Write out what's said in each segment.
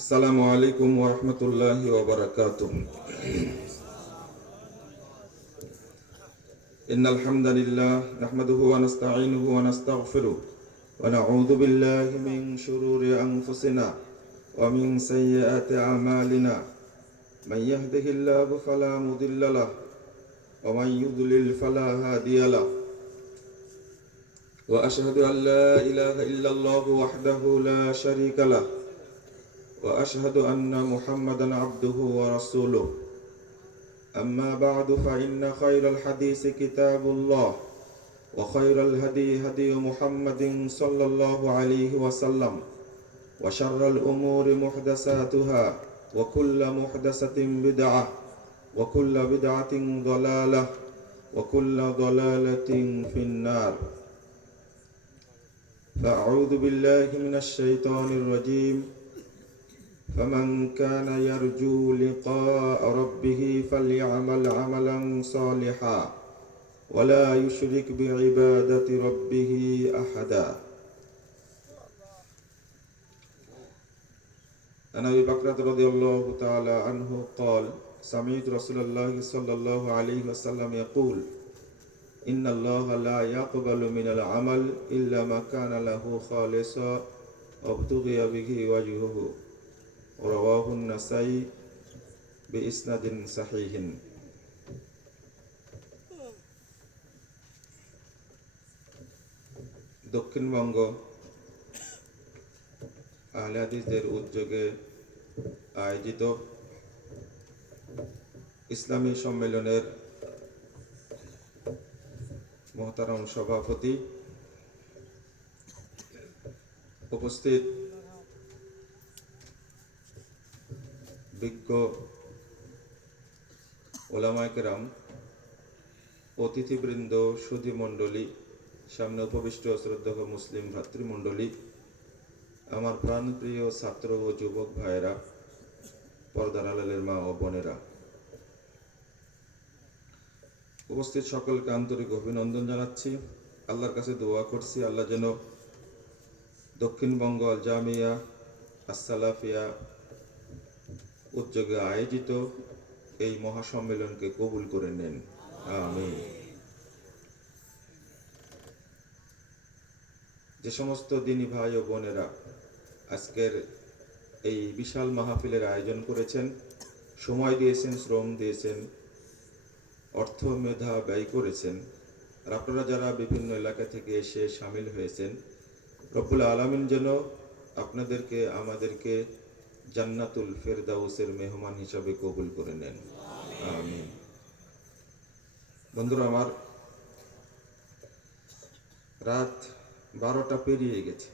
আসসালামু আলাইকুম ওয়া রাহমাতুল্লাহি ওয়া বারাকাতুহু। ইন্নাল হামদালিল্লাহ নাহমাদুহু ওয়া নাস্তাঈনুহু ওয়া নাস্তাগফিরুহ ওয়া নাউযু বিল্লাহি মিন শুরুরি আনফুসিনা ওয়া মিন সাইয়্যাতি আ'মালিনা। মান ইয়াহদিহিল্লাহু ফালা মুদিল্লা লাহু ওয়া মান ইউদ্লিল ফালা হাদিয়া লাহু। ওয়া আশহাদু আল লা ইলাহা ইল্লাল্লাহু ওয়াহদাহু লা শারীকা লাহু ওয়া আশহাদু আন্না মুহাম্মাদান আবদুহু ওয়া রাসূলুহু। أما بعد فإن خير الحديث كتاب الله وخير الهدي هدي محمد صلى الله عليه وسلم وشر الأمور محدثاتها وكل محدثة بدعة وكل بدعة ضلالة وكل ضلالة في النار. فأعوذ بالله من الشيطان الرجيم. فمن كان يرجو لقاء ربه فليعمل عملا صالحا ولا يشرك بعبادة ربه أحدا. عن أبي بكر رضي الله تعالى عنه قال: سمعت رسول الله صلى الله عليه وسلم يقول: إن الله لا يقبل من العمل إلا ما كان له خالصا وابتغي به وجهه. رواه النسائي بإسناد صحيح. দক্ষিণবঙ্গ আহলে হাদিসদের উদ্যোগে আয়োজিত ইসলামী সম্মেলনের মহতারাম সভাপতি, উপস্থিত বিজ্ঞ ওলামায়ে কেরাম, অতিথিবৃন্দ, সুধী মণ্ডলী, সামনে উপবিষ্ট শ্রদ্ধেয় মুসলিম ভাতৃমণ্ডলী, আমার প্রাণপ্রিয় ছাত্র ও যুবক ভাইয়েরা, পর্দার আড়ালের মা ও বোনেরা, উপস্থিত সকলকে আন্তরিক অভিনন্দন জানাচ্ছি। আল্লাহর কাছে দোয়া করছি, আল্লাহ যেন দক্ষিণবঙ্গ আল জামিয়া আস-সালাফিয়া উদ্যোগে আয়োজিত এই মহাসম্মেলনকে কবুল করে নেন, আমিন। যে সমস্ত দিনী ভাই ও বোনেরা আজকের এই বিশাল মাহফিলের আয়োজন করেছেন, সময় দিয়েছেন, শ্রম দিয়েছেন, অর্থ মেধা ব্যয় করেছেন, আর আপনারা যারা বিভিন্ন এলাকা থেকে এসে সামিল হয়েছেন, রব্বুল আলামিন যেন আপনাদেরকে আমাদেরকে জান্নাতুল ফেরদাউসের মেহমান হিসাবে কবুল করে নেন, আমিন। বন্ধুরা আমার, রাত 12টা পেরিয়ে গেছে।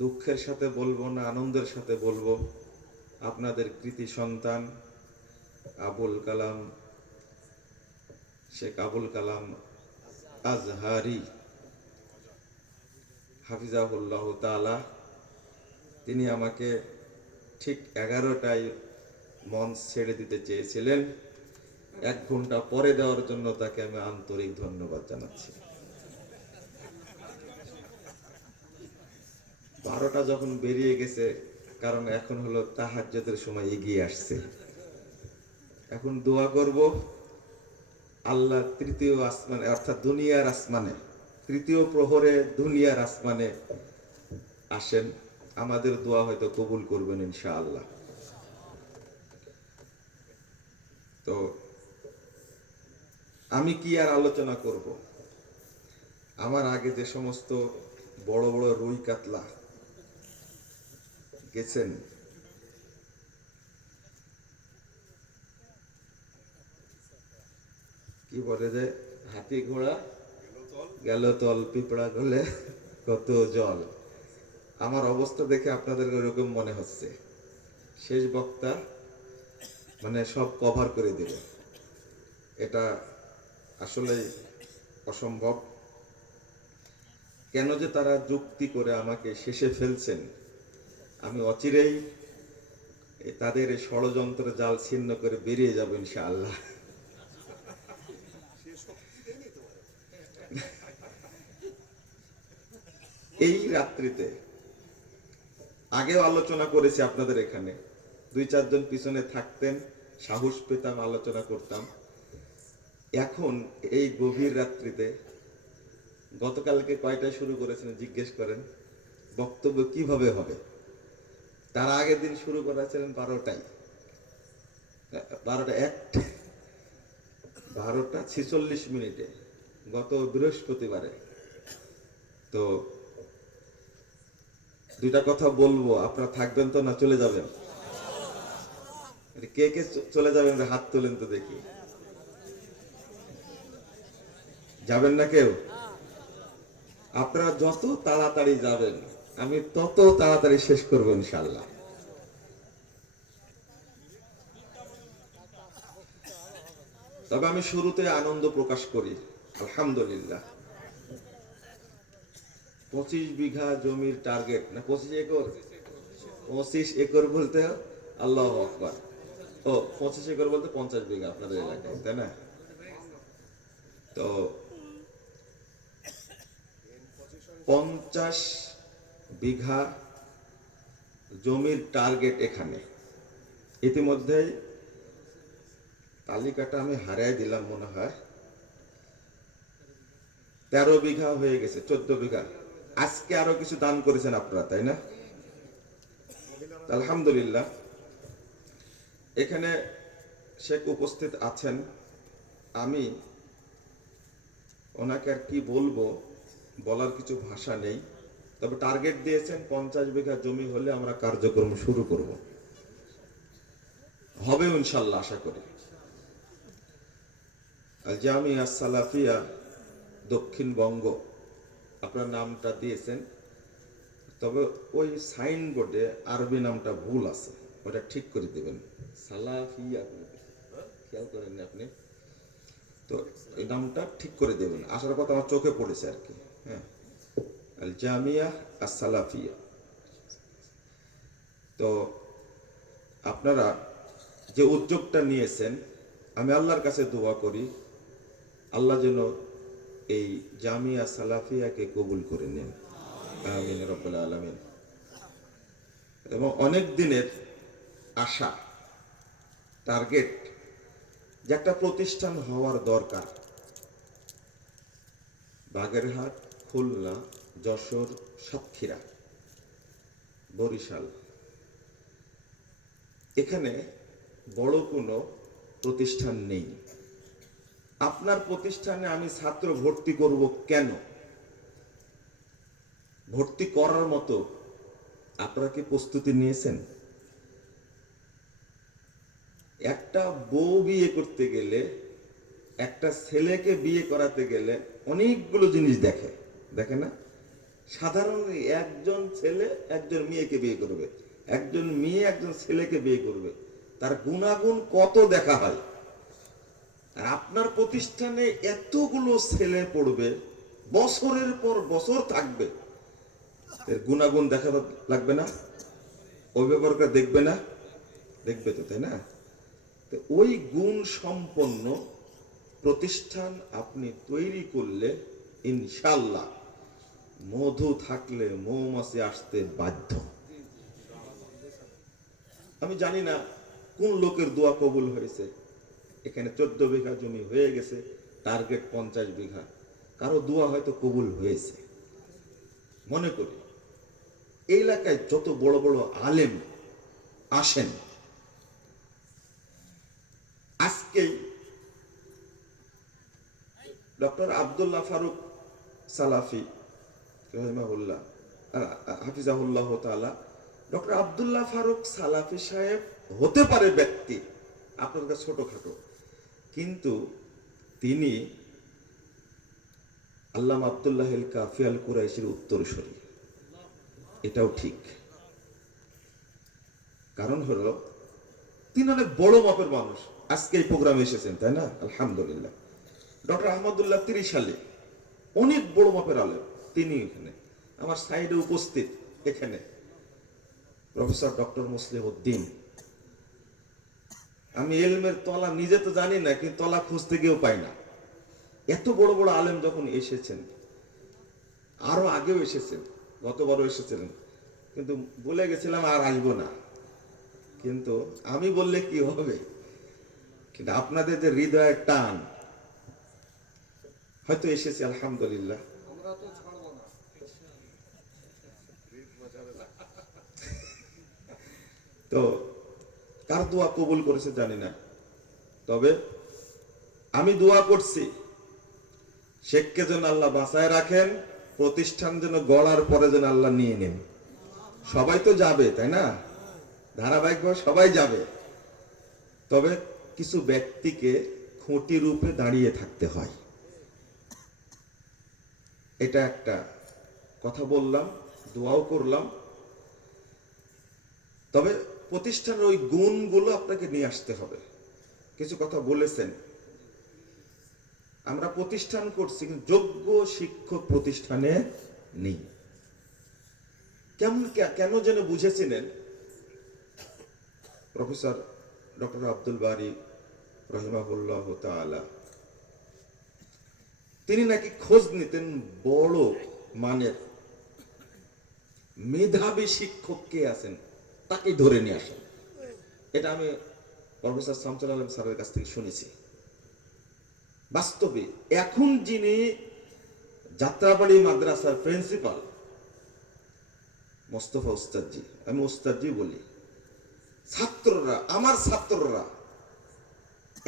দুঃখের সাথে বলবো না আনন্দের সাথে বলবো, আপনাদের কৃতি সন্তান শেখ আবুল কালাম আজহারি হাফিজাহুল্লাহ তাআলা, তিনি আমাকে ঠিক 11টায় মঞ্চ ছেড়ে দিতে চেয়েছিলেন। 1 ঘন্টা পরে দেওয়ার জন্য তাকে আমি আন্তরিক ধন্যবাদ জানাচ্ছি। 12টা যখন বেরিয়ে গেছে, কারণ এখন হলো তাহাজ্জুদের সময় এগিয়ে আসছে। এখন দোয়া করব, আল্লাহ তৃতীয় আসমানে, অর্থাৎ দুনিয়ার আসমানে, তৃতীয় প্রহরে দুনিয়ার আসমানে আসেন, আমাদের দোয়া হয়তো কবুল করবেন ইনশাআল্লাহ। তো আমি কি আর আলোচনা করব, আমার আগে যে সমস্ত বড় বড় রুই কাতলা গেছেন, কি বলে যে হাতি ঘোড়া গেল তল, পিঁপড়া গলে কত জল। আমার অবস্থা দেখে আপনাদের এরকম মনে হচ্ছে শেষ বক্তা মানে সব কভার করে দেবে, এটা আসলে অসম্ভব। কেন যে তারা যুক্তি করে আমাকে শেষে ফেলছেন, আমি অচিরেই তাদের এই ষড়যন্ত্র জাল ছিন্ন করে বেরিয়ে যাব ইনশাআল্লাহ। এই রাত্রিতে আগেও আলোচনা করেছি আপনাদের এখানে, 2-4 জন পিছনে থাকতেন, সাহস পেতাম, আলোচনা করতাম। এখন এই গভীর রাত্রিতে, গতকালকে কয়টায় শুরু করেছেন জিজ্ঞেস করেন, বক্তব্য কিভাবে হবে? তার আগের দিন শুরু করেছিলেন 12টায়, 12:46 গত বৃহস্পতিবারে। তো দুইটা কথা বলবো, আপনারা থাকবেন তো না চলে যাবেন? কে কে চলে যাবেন হাত তোলেন তো দেখি। যাবেন না কেউ? আপনারা যত তাড়াতাড়ি যাবেন আমি তত তাড়াতাড়ি শেষ করবো ইনশাআল্লাহ। তবে আমি শুরুতে আনন্দ প্রকাশ করি, আলহামদুলিল্লাহ। 25 বিঘা জমির টার্গেট, না 25 একর, 25 একর বলতে আল্লাহু আকবার, ও 25 একর বলতে 50 বিঘা আপনাদের এলাকায়, তাই না? তো 50 বিঘা জমির টার্গেট এখানে। ইতিমধ্যেই তালিকাটা আমি হারিয়ে দিলাম মনে হয়, 13 বিঘা হয়ে গেছে, 14 বিঘা। আজকে আরো কিছু দান করেছেন আপনারা, তাই না? আলহামদুলিল্লাহ। এখানে শেখ উপস্থিত আছেন, আমি ওনাকে আর কি বলবো, বলার কিছু ভাষা নেই। তবে টার্গেট দিয়েছেন 50 বিঘা জমি হলে আমরা কার্যক্রম শুরু করব, হবে ইনশাআল্লাহ আশা করি। আল জামিয়া সালাফিয়া দক্ষিণবঙ্গ আপনার নামটা দিয়েছেন, তবে ওই সাইনবোর্ডে আরবি নামটা ভুল আছে, ওটা ঠিক করে দিবেন। সালাফিয়া খেয়াল করেননি আপনি তো, এই নামটা ঠিক করে দেবেন। আসার কথা আমার চোখে পড়েছে আর কি। হ্যাঁ, আল জামিয়া আস সালাফিয়া। তো আপনারা যে উদ্যোগটা নিয়েছেন, আমি আল্লাহর কাছে দোয়া করি আল্লাহ যেন এই জামিয়া সালাফিয়াকে কবুল করে নেন, আমিন রব্বুল আলামিন। এবং অনেক দিনের আশা, টার্গেট, যে একটা প্রতিষ্ঠান হওয়ার দরকার। বাগেরহাট, খুলনা, যশোর, সাতক্ষীরা, বরিশাল, এখানে বড় কোনো প্রতিষ্ঠান নেই। আপনার প্রতিষ্ঠানে আমি ছাত্র ভর্তি করব কেন? ভর্তি করার মতো আপনারা কি প্রস্তুতি নিয়েছেন? একটা বউ বিয়ে করতে গেলে, একটা ছেলেকে বিয়ে করাতে গেলে অনেকগুলো জিনিস দেখে, দেখে না? সাধারণ একজন ছেলে একজন মেয়েকে বিয়ে করবে, একজন মেয়ে একজন ছেলেকে বিয়ে করবে, তার গুণাগুণ কত দেখা হয়। আর আপনার প্রতিষ্ঠানে এতগুলো ছেলে পড়বে, বছরের পর বছর থাকবে, এর গুণাগুণ দেখা লাগবে না? অভিভাবকরা দেখবে না? দেখবে তো, তাই না? তো ওই গুণ সম্পন্ন প্রতিষ্ঠান আপনি তৈরি করলে ইনশাআল্লাহ মধু থাকলে মৌমাছি আসতে বাধ্য। আমি জানি না কোন লোকের দোয়া কবুল হয়েছে। এখানে 14 বিঘা জমি হয়ে গেছে, টার্গেট 50 বিঘা। কারো দোয়া হয়তো কবুল হয়েছে। মনে করি এই এলাকায় যত বড় বড় আলেম আসেন, আজকেই ডক্টর আব্দুল্লাহ ফারুক সালাফি রাহিমাহুল্লাহ, হাফিজাহুল্লাহ তাআলা, ডক্টর আব্দুল্লাহ ফারুক সালাফি সাহেব হতে পারে ব্যক্তি আপনার কাছে ছোটখাটো, কিন্তু তিনি আল্লামা আব্দুল্লাহ আল কাফি আল কুরাইশির উত্তরসূরি, এটাও ঠিক। কারণ হলো তিনি অনেক বড় মাপের মানুষ। আজকে এই প্রোগ্রামে এসেছেন, তাই না? আলহামদুলিল্লাহ। ডক্টর আহমদুল্লাহ 30 সালে অনেক বড় মাপের আলেম, তিনি এখানে আমার সাইডে উপস্থিত। এখানে প্রফেসর ডক্টর মুসলিম উদ্দিন, আমি এলমের তলা নিজে তো জানি না, কিন্তু তলা খুঁজতে গিয়েও পাই না। এত বড় বড় আলেম যখন এসেছেন, আরো আগেও এসেছেন, গতবারও এসেছিলেন, কিন্তু বলে গেছিলাম আর আসবো না। কিন্তু আমি বললে কি হবে, কিন্তু আপনাদের যে হৃদয়ের টান, হয়তো এসেছি আলহামদুলিল্লাহ। তো কার দোয়া কবুল করেছে জানি না, তবে আমি দোয়া করছি শেখকে যেন আল্লাহ বাঁচায় রাখেন, প্রতিষ্ঠান যেন গড়ার পরে যেন আল্লাহ নিয়ে নেন। সবাই তো যাবে, তাই না? ধারাবাহিকভাবে সবাই যাবে, তবে কিছু ব্যক্তিকে খুঁটি রূপে দাঁড়িয়ে থাকতে হয়। এটা একটা কথা বললাম, দোয়াও করলাম। তবে প্রতিষ্ঠানের ওই গুণগুলো আপনাকে নিয়ে আসতে হবে। কিছু কথা বলেছেন, আমরা প্রতিষ্ঠান করছি কিন্তু যোগ্য শিক্ষক প্রতিষ্ঠানে নেই। কেন যেন বুঝেছিলেন প্রফেসর ডক্টর আব্দুল বারী রহিমাহুল্লাহ তাআলা, তিনি নাকি খোঁজ নিতেন বড় মানের মেধাবী শিক্ষক কে আছেন, তাকে ধরে নিয়ে আসেন। এটা আমি প্রফেসর শামসুল আলম স্যারের কাছ থেকে শুনেছি। বাস্তবে এখন যিনি যাত্রাবাড়ি মাদ্রাসার প্রিন্সিপাল মোস্তফা উস্তাদজি, আমি উস্তাদজি বলি, ছাত্ররা, আমার ছাত্ররা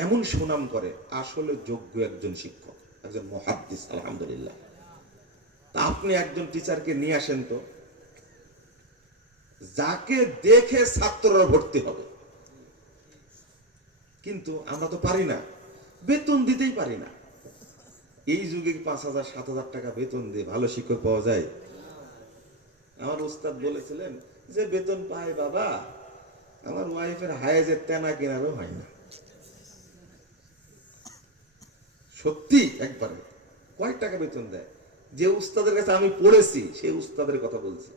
এমন সুনাম করে, আসলে যোগ্য একজন শিক্ষক, একজন মুহাদ্দিস। আলহামদুলিল্লাহ। তা আপনি একজন টিচারকে নিয়ে আসেন তো, যাকে দেখে ছাত্ররা ভর্তি হবে। কিন্তু আমরা তো পারি না, বেতন দিতেই পারি না। এই যুগে 5,000 7,000 টাকা বেতন দিয়ে ভালো শিক্ষক পাওয়া যায়? আমার উস্তাদ বলেছিলেন যে বেতন পায় বাবা, আমার ওয়াইফের হায়েজের তেনা কেনারও হয় না। সত্যি একবারে কয় টাকা বেতন দেয়? যে উস্তাদের কাছে আমি পড়েছি সেই উস্তাদের কথা বলছি।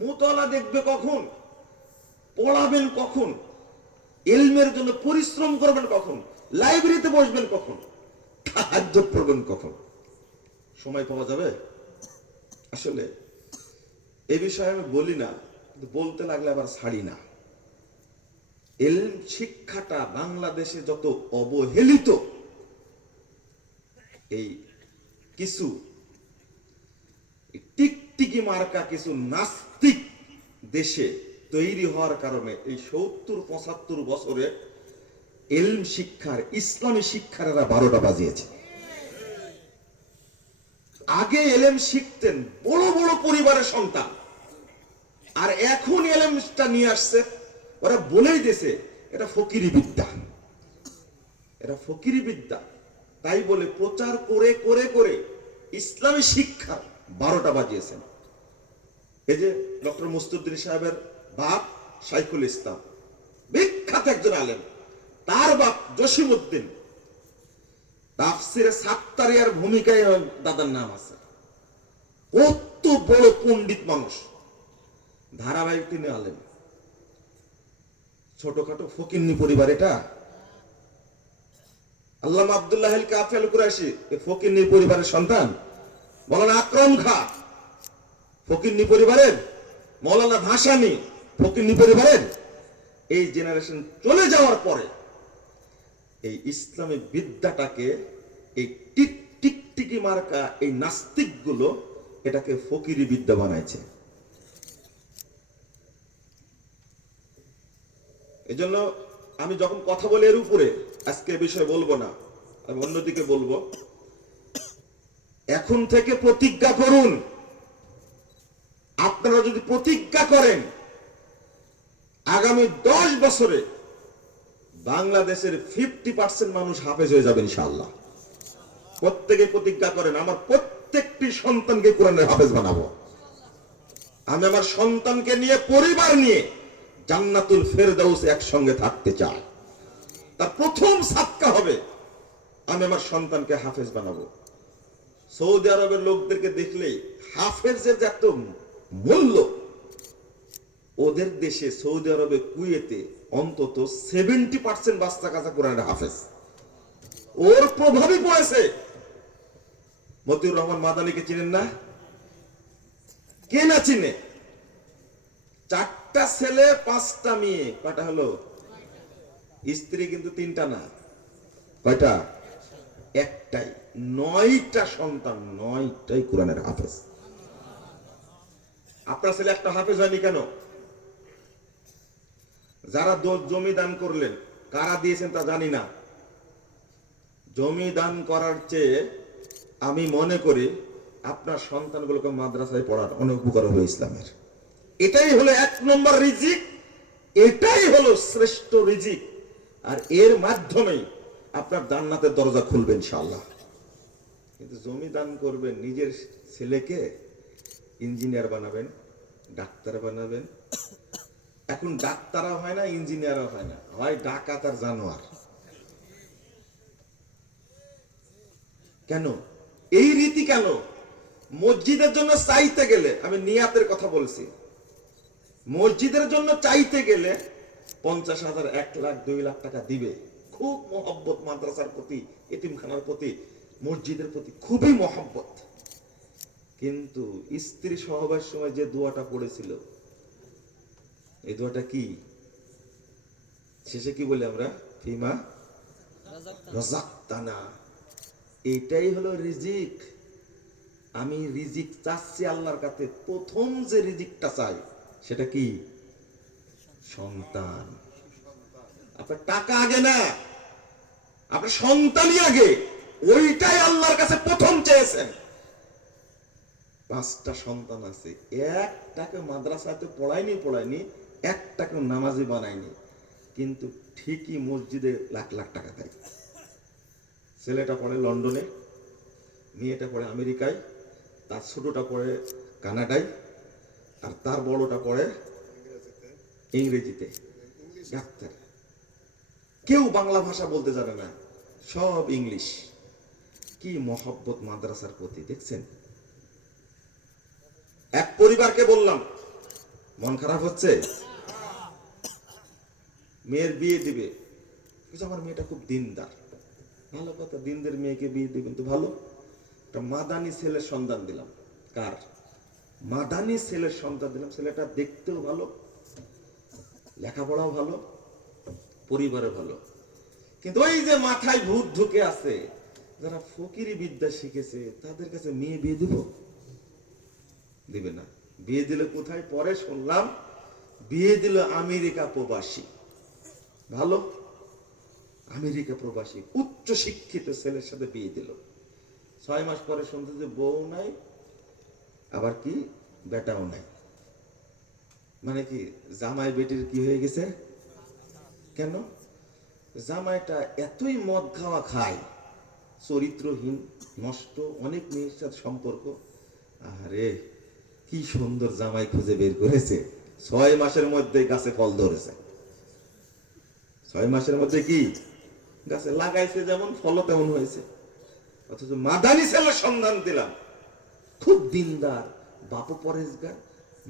মুতলা দেখবে কখন, পড়াবেন কখন, ইলমের জন্য পরিশ্রম করবেন কখন, লাইব্রেরিতে বসবেন কখন, তাহাজ্জুদ পড়বেন কখন, সময় পাওয়া যাবে? আসলে এই বিষয়ে আমি বলি না, কিন্তু বলতে লাগলে আবার ছাড়ি না। ইলম শিক্ষাটা বাংলাদেশে যত অবহেলিত, এই কিছু টিকটিকি মার্কা কিছু নাস্তিক দেশে তৈরি হওয়ার কারণে এই 70-75 বছরে ইলম শিক্ষার, ইসলামী শিক্ষার এরা 12টা বাজিয়েছে। আগে এলেম শিখতেন বড় বড় পরিবারের সন্তান, আর এখন এলেমটা নিয়ে আসছে, ওরা বলেই দিয়েছে এটা ফকিরি বিদ্যা, এটা ফকিরি বিদ্যা। তাই বলে প্রচার করে করে করে ইসলামী শিক্ষা 12টা বাজিয়েছেন। এই যে ডক্টর মুস্তাফিজুর সাহেবের বাপ শাইখুল ইসলাম, বিখ্যাত একজন আলেম, তার বাপ জসিমউদ্দিন, তাফসিরে সাত্তারিয়ার ভূমিকায় দাদার নাম আছে। কত বড় পণ্ডিত মানুষ, ধারাবাহিক তিনি আলেম। ছোটখাটো ফকিন্নি পরিবার এটা। আল্লামা আব্দুল্লাহ আল কাফি আল কুরাইশি ফকিন্নি পরিবারের সন্তান। মাওলানা আকরাম খাঁ ফকিন্নি পরিবারের, মাওলানা ভাসানী ফকিন্নি পরিবারের। এই জেনারেশন চলে যাওয়ার পরে এই ইসলামী বিদ্যাটাকে, এই টিকটিকি মার্কা এই নাস্তিক গুলো এটাকে ফকিরি বিদ্যা বানাইছে। এজন্য আমি যখন কথা বলি এর উপরে, আজকে বিষয় বলবো না, আমি অন্যদিকে বলবো। এখন থেকে প্রতিজ্ঞা করুন, আপনারা যদি প্রতিজ্ঞা করেন আগামী 10 বছরে বাংলাদেশের 50% মানুষ হাফেজ হয়ে যাবে ইনশাআল্লাহ। প্রত্যেকে প্রতিজ্ঞা করেন, আমার প্রত্যেকটি সন্তানকে কোরআনের হাফেজ বানাবো। আমি আমার সন্তানকে নিয়ে, পরিবার নিয়ে জান্নাতুল ফেরদাউস একসঙ্গে থাকতে চাই। তার প্রথম সাদকা হবে আমি আমার সন্তানকে হাফেজ বানাবো। সৌদি আরবের লোকদেরকে দেখলেই হাফেজের যে একটা মূল্য, ওদের দেশে সৌদি আরবে, কুয়েতে অন্তত 70% বাচ্চা কাচ্চা কোরআনের হাফেজ। ওর প্রভাবই পড়েছে। মতিউর রহমান মাদানীকে চিনেন না? কে না চিনে? 4টা ছেলে 5টা মেয়ে, কয়টা হলো? স্ত্রী কিন্তু 3টা না, কয়টা? একটাই। 9টা সন্তান, 9টাই কোরআনের হাফেজ। আপনার ছেলে একটা হাফেজ হয়নি কেন? যারা জমি দান করলেন, কারা দিয়েছেন তা জানি না। জমি দান করার চেয়ে আমি মনে করি আপনার সন্তানগুলোকে মাদ্রাসায় পড়ার অনেক উপকার হবে ইসলামের। এটাই হলো 1 নম্বর রিজিক, এটাই হলো শ্রেষ্ঠ রিজিক। আর এর মাধ্যমেই আপনার জান্নাতের দরজা খুলবে ইনশাআল্লাহ। কিন্তু জমি দান করবেন, নিজের ছেলেকে ইঞ্জিনিয়ার বানাবেন, ডাক্তার বানাবেন। এখন ডাক্তারও হয় না, ইঞ্জিনিয়ারও হয় না, হয় ডাকাত আর জানোয়ার। কেন এই রীতি? কেন? মসজিদের জন্য চাইতে গেলে, আমি নিয়াতের কথা বলছি, মসজিদের জন্য চাইতে গেলে 50,000, 1 লাখ, 2 লাখ টাকা দিবে। খুব মহব্বত মাদ্রাসার প্রতি, এতিমখানার প্রতি, মসজিদের প্রতি খুবই মহব্বত। কিন্তু স্ত্রী সহবাসের সময় যে দোয়াটা পড়েছিল, এই দোয়াটা কি? শেষে কি বলি আমরা? ফিমা রাযাকতানা। এটাই হলো রিজিক। আমি রিজিক চাচ্ছি আল্লাহর কাছে, প্রথম যে রিজিকটা চাই সেটা কি? সন্তান। আপনার টাকা আগে না, আপনার সন্তানই আগে। ওইটাই আল্লাহর কাছে প্রথম চেয়েছেন। 5টা সন্তান আছে, একটাকে মাদ্রাসাতে পড়ায়নি, একটাকে নামাজি বানায়নি, কিন্তু ঠিকই মসজিদে লাখ লাখ টাকা দেয়। ছেলেটা পড়ে লন্ডনে, মেয়েটা পড়ে আমেরিকায়, তার ছোটটা পড়ে কানাডায়, আর তার বড়টা পড়ে ইংরেজিতে ডাক্তার। কেউ বাংলা ভাষা বলতে জানে না, সব ইংলিশ। কি মহব্বত মাদ্রাসার প্রতি, দেখছেন? এক পরিবারকে বললাম, মন খারাপ হচ্ছে, মেয়ের বিয়ে দিবে। আমার মেয়েটা খুব দিনদার। ভালো কথা, দিনদের মেয়েকে বিয়ে দিবেন তো ভালো। একটা মাদানি ছেলের সন্তান দিলাম। কার? মাদানি ছেলের সন্তান দিলাম। ছেলেটা দেখতেও ভালো, লেখাপড়াও ভালো, পরিবারে ভালো। কিন্তু ওই যে মাথায় ভূত ঢুকে আছে, যারা ফকিরি বিদ্যা শিখেছে, তাদের কাছে মেয়ে বিয়ে দিব? দিবে না। বিয়ে দিলে কোথায়? পরে শুনলাম বিয়ে দিল আমেরিকা প্রবাসী। ভালো, আমেরিকা প্রবাসী উচ্চ শিক্ষিত ছেলের সাথে বিয়ে দিল। 6 মাস পরে শুনতে যে বউ নাই, আবার কি বেটাও নাই। মানে কি জামাই বেটির কি হয়ে গেছে? কেন? জামাইটা এতই মদ খাওয়া খায়, চরিত্রহীন, নষ্ট, অনেক মেয়ের সাথে সম্পর্ক। আরে কি সুন্দর জামাই খুঁজে বের করেছে, 6 মাসের মধ্যে গাছে ফল ধরেছে। 6 মাসের মধ্যে কি গাছে লাগাইছে, যেমন ফল তেমন হয়েছে। অথচ মাদানি ছেলের সন্ধান দিলাম, খুব দিনদার, বাপও পরেশগার,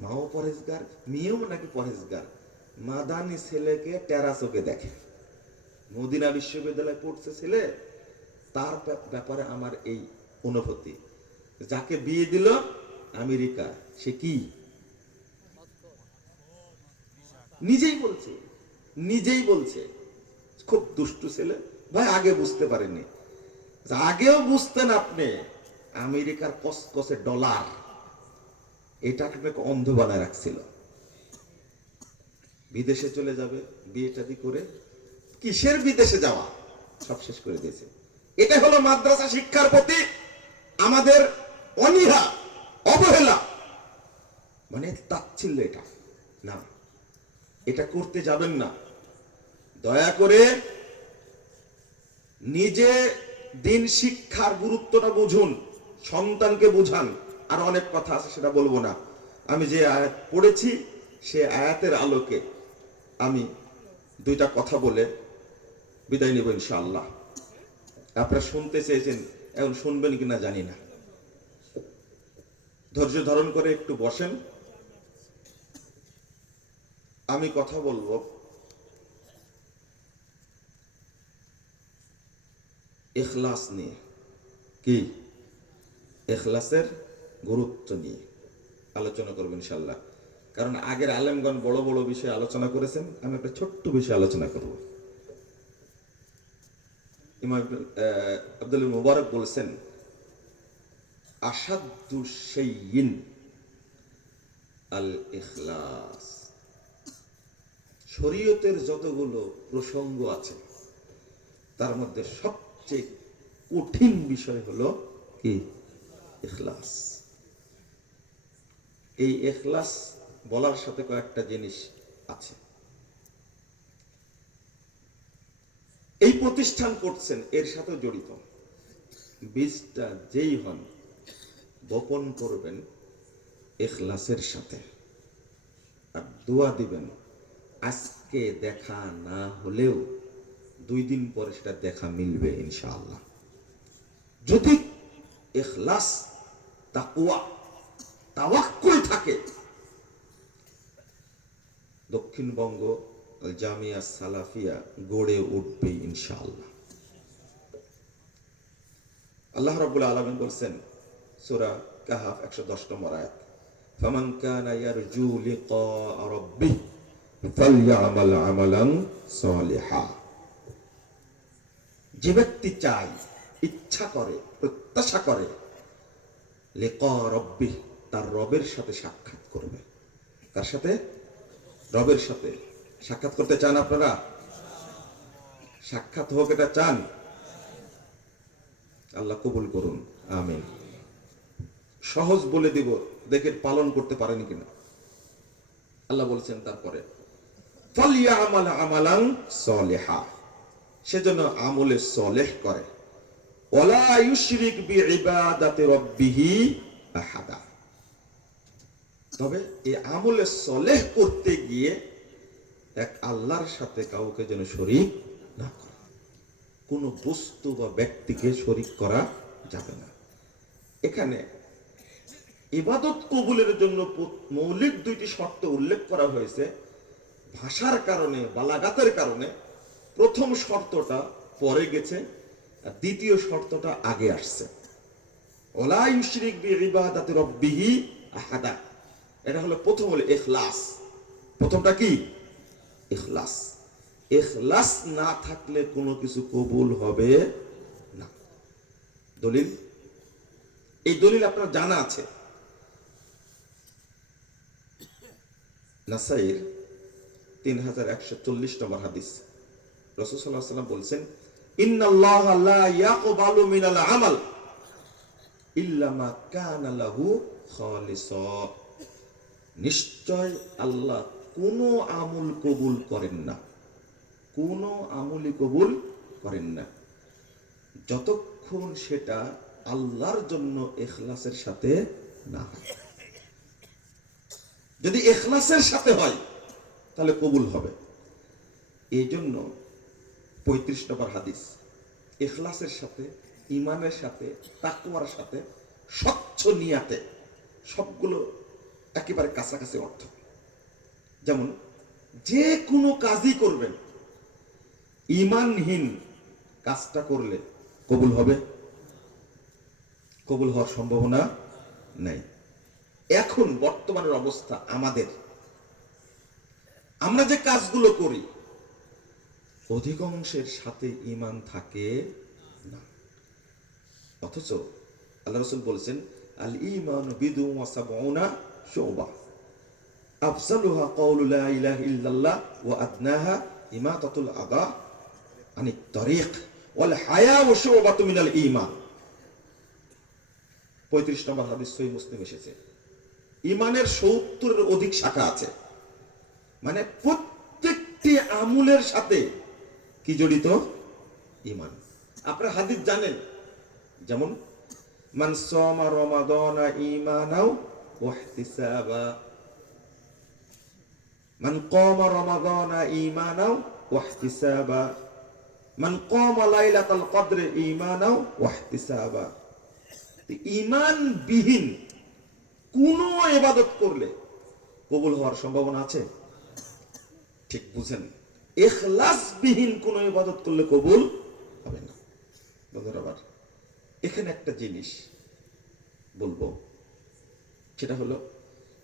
মাও পরেশগার, মেয়েও নাকি পরেশগার। মাদানি ছেলেকে টেরা চোখে দেখে। মদিনা বিশ্ববিদ্যালয়ে পড়ছে ছেলে, তার ব্যাপারে আমার এই অনুভূতি। যাকে বিয়ে দিল আমেরিকা, সে কি? নিজেই বলছে খুব দুষ্টু ছেলে। ভাই আগে বুঝতে পারেনি, আগেও বুঝতেন আপনি, আমেরিকার কসকসে ডলার, এটা আপনাকে অন্ধ বানায় রাখছিল। বিদেশে চলে যাবে বিয়েটা করে, কিসের বিদেশে যাওয়া, সব শেষ করে দিয়েছে। এটা হলো মাদ্রাসা শিক্ষার প্রতি আমাদের অনীহা, অবহেলা, মানে তাচ্ছিল্য। এটা না, এটা করতে যাবেন না। দয়া করে নিজে দিন শিক্ষার গুরুত্বটা বুঝুন, সন্তানকে বুঝান। আর অনেক কথা আছে, সেটা বলবো না। আমি যে আয়াত পড়েছি, সে আয়াতের আলোকে আমি 2টা কথা বলে বিদায় নেব ইনশাআল্লাহ। আপনারা শুনতে চেয়েছেন, এখন শুনবেন কিনা জানি না। ধৈর্য ধারণ করে একটু বসেন। আমি কথা বলবো ইখলাস নিয়ে। কি? ইখলাসের গুরুত্ব নিয়ে। আলোচনা করবো ইনশাল্লাহ। কারণ আগের আলেমগণ বড় বড় বিষয়ে আলোচনা করেছেন, আমি একটা ছোট্ট বিষয়ে আলোচনা করব। ইমাম আব্দুল মুবারক বলছেন, আসাদু শাইইন আল ইখলাস। শরীয়তের যতগুলো প্রসঙ্গ আছে তার মধ্যে সবচেয়ে কঠিন বিষয় হলো কি? ইখলাস। এই ইখলাস বলার সাথে কয়েকটা জিনিস আছে। এই প্রতিষ্ঠান করছেন, এর সাথে জড়িত। বীজটা যেই হন বপন করবেন ইখলাসের সাথে, আর দোয়া দিবেন আজকে দেখা না হলেও 2 দিন পরে সেটা দেখা মিলবে ইনশাআল্লাহ। যদি ইখলাস, তাকওয়া, তাওয়াক্কুল থাকে, দক্ষিণবঙ্গ জামিয়া সালাফিয়া গড়ে উঠবে ইনশাআল্লাহ। আল্লাহ রাব্বুল আলামিন বলছেন সূরা কাহাফ 110 নম্বর আয়াত, ফামান কানা ইয়ারজু লিকা রাব্বিহ ফালইআমাল আমালান সালিহা। যে ব্যক্তি চায়, ইচ্ছা করে, প্রত্যাশা করে লিকা রাব্বিহ, তার রবের সাথে সাক্ষাৎ করবে। কার সাথে? রবের সাথে সাক্ষাৎ করতে চান আপনারা? সাক্ষাৎ হোক, এটা চান? আল্লাহ কবুল করুন, আমিন। সহজ বলে দিব, দেখে পালন করতে পারেন কিনা। আল্লাহ বলছেন তারপরে ফালইআমাল আমালান সালিহা, সেজন্য আমলে সলেহ করে, ওয়ালা ইউশরিক বিইবাদাতি রাব্বিহি আহাদা। তবে এই আমলে সলেহ করতে গিয়ে এক আল্লাহর সাথে কাউকে যেন শরীক না করে। কোন বস্তু বা ব্যক্তিকে শরীক করা যাবে না। এখানে ইবাদত কবুলের জন্য মৌলিক 2টি শর্ত উল্লেখ করা হয়েছে। ভাষার কারণে, বালাগাতের কারণে প্রথম শর্তটা পরে গেছে, আর দ্বিতীয় শর্তটা আগে আসছে। ওয়ালা ইউশরিক বিইবাদাতি রাব্বিহি আহাদা, এটা হলো প্রথম, হলো ইখলাস। প্রথমটা কি? ইখলাস। ইখলাস না থাকলে কোনো কিছু কবুল হবে না। দলিল, এই দলিল আপনার জানা আছে। নাসাইর 3140 নম্বর হাদিস, রাসূল সাল্লাল্লাহু আলাইহি ওয়াসাল্লাম বলছেন, ইন্নাল্লাহা লা ইয়াকবালু মিনাল আমাল ইল্লা মা কানা লাহু খালিসা। নিশ্চয় আল্লাহ কোন আমল কবুল করেন না, কোন আমলই কবুল করেন না যতক্ষণ সেটা আল্লাহর জন্য ইখলাসের সাথে না হয়। যদি ইখলাসের সাথে হয় তাহলে কবুল হবে। এই জন্য 35 নম্বর হাদিস, ইখলাসের সাথে, ঈমানের সাথে, তাকওয়ার সাথে, স্বচ্ছ নিয়াতে, সবগুলো একেবারে কাছাকাছি অর্থ। যেমন যে কোনো কাজই করবেন, ঈমানহীন কাজটা করলে কবুল হবে? কবুল হওয়ার সম্ভাবনা নাই। এখন বর্তমানের অবস্থা আমাদের, আমরা যে কাজগুলো করি অধিকাংশের সাথে ঈমান থাকে না। অথচ আল্লাহ রাসূল বলেছেন, আল ঈমানু বিদউন ওয়া সাবউনা শুবা, আফজালুহা কাউলু লা ইলাহা ইল্লাল্লাহ ওয়া আদনাহা ইমাতাতুল আযা আনিত তারিক ওয়াল হায়াউ শুবাতুন মিনাল ঈমান। 35 নম্বর হাদিস সহিহ মুসলিম এসেছে। ঈমানের 70-এর অধিক শাখা আছে, মানে প্রত্যেকটি আমলের সাথে কি জড়িত? ঈমান। আপনারা হাদিস জানেন, যেমন মান সামা রমাদানা ঈমানাও ওয়া ইহতিসাবা, মান কামা রমাদানা ঈমানাও ওয়া ইহতিসাবা, মান কামা লাইলাতুল কদর ঈমানাও ওয়া ইহতিসাবা। ঈমান বিহীন কোন ইবাদত করলে কবুল হওয়ার সম্ভাবনা আছে? ঠিক বুঝেন, ইখলাস বিহীন কোন ইবাদত করলে কবুল হবে না। বন্ধুরা, আবার এখানে একটা জিনিস বলবো, সেটা হলো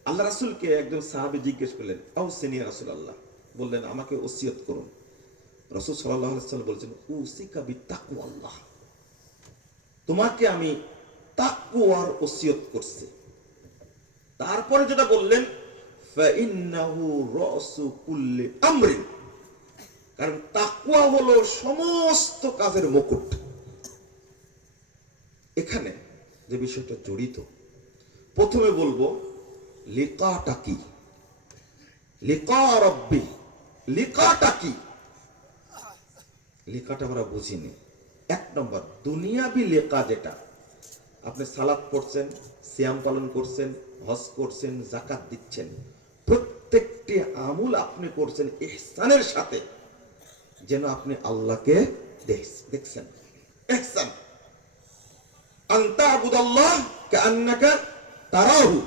আল্লাহ রাসূলকে একজন সাহাবী জিজ্ঞেস করলেন, আউসিনি ইয়া রাসূলুল্লাহ, বললেন আমাকে ওসিয়ত করুন। রাসূল সাল্লাল্লাহু আলাইহি ওয়াসাল্লাম বলেছেন, উসিকা বিতাকওয়াল্লাহ, তোমাকে আমি তাকওয়ার ওসিয়ত করছি। তারপরে যেটা বললেন, ফাইন্নাহু রাসু কুল্লি আমরিন, কারণ তাকওয়া হলো সমস্ত কাজের মুকুট। এখানে যে বিষয়টা জড়িত, প্রথমে বলবো লিকাটা কি, লিকা রব্বি, লিকাটা কি? লিকাটা আমরা বুঝিনি। এক নম্বর দুনিয়াবি লেখা, যেটা আপনি সালাত পড়ছেন, সিয়াম পালন করছেন, হজ করছেন, যাকাত দিচ্ছেন, প্রত্যেকটি আমল আপনি করছেন ইহসানের সাথে, যেন আপনি আল্লাহকে দেখছেন। ইহসান আনতা আবুদাল্লাহ কাআন্নাকা তারাহু,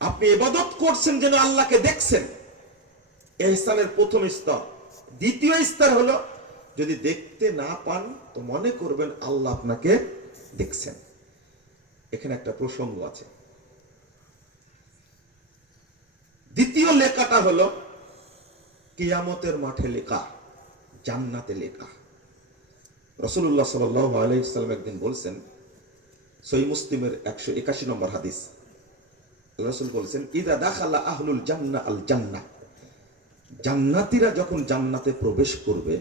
আপনি ইবাদত করছেন যেন আল্লাহকে দেখছেন। ইহসানের প্রথম স্তর। দ্বিতীয় স্তর হলো, যদি দেখতে না পান তো মনে করবেন আল্লাহ আপনাকে দেখছেন। এখানে একটা প্রসঙ্গ আছে। দ্বিতীয় লেখাটা হলো কিয়ামতের মাঠে লেখা, জান্নাতে লেখা। রাসূলুল্লাহ সাল্লাল্লাহু আলাইহি ওয়াসাল্লাম একদিন বলছেন, সহিহ মুসলিমের 181 নম্বর হাদিস, রাসূল বলেছেন, ইযা দাখালা আহলুল জান্নাহ আল জান্নাহ, জান্নাতীরা যখন জান্নাতে প্রবেশ করবে,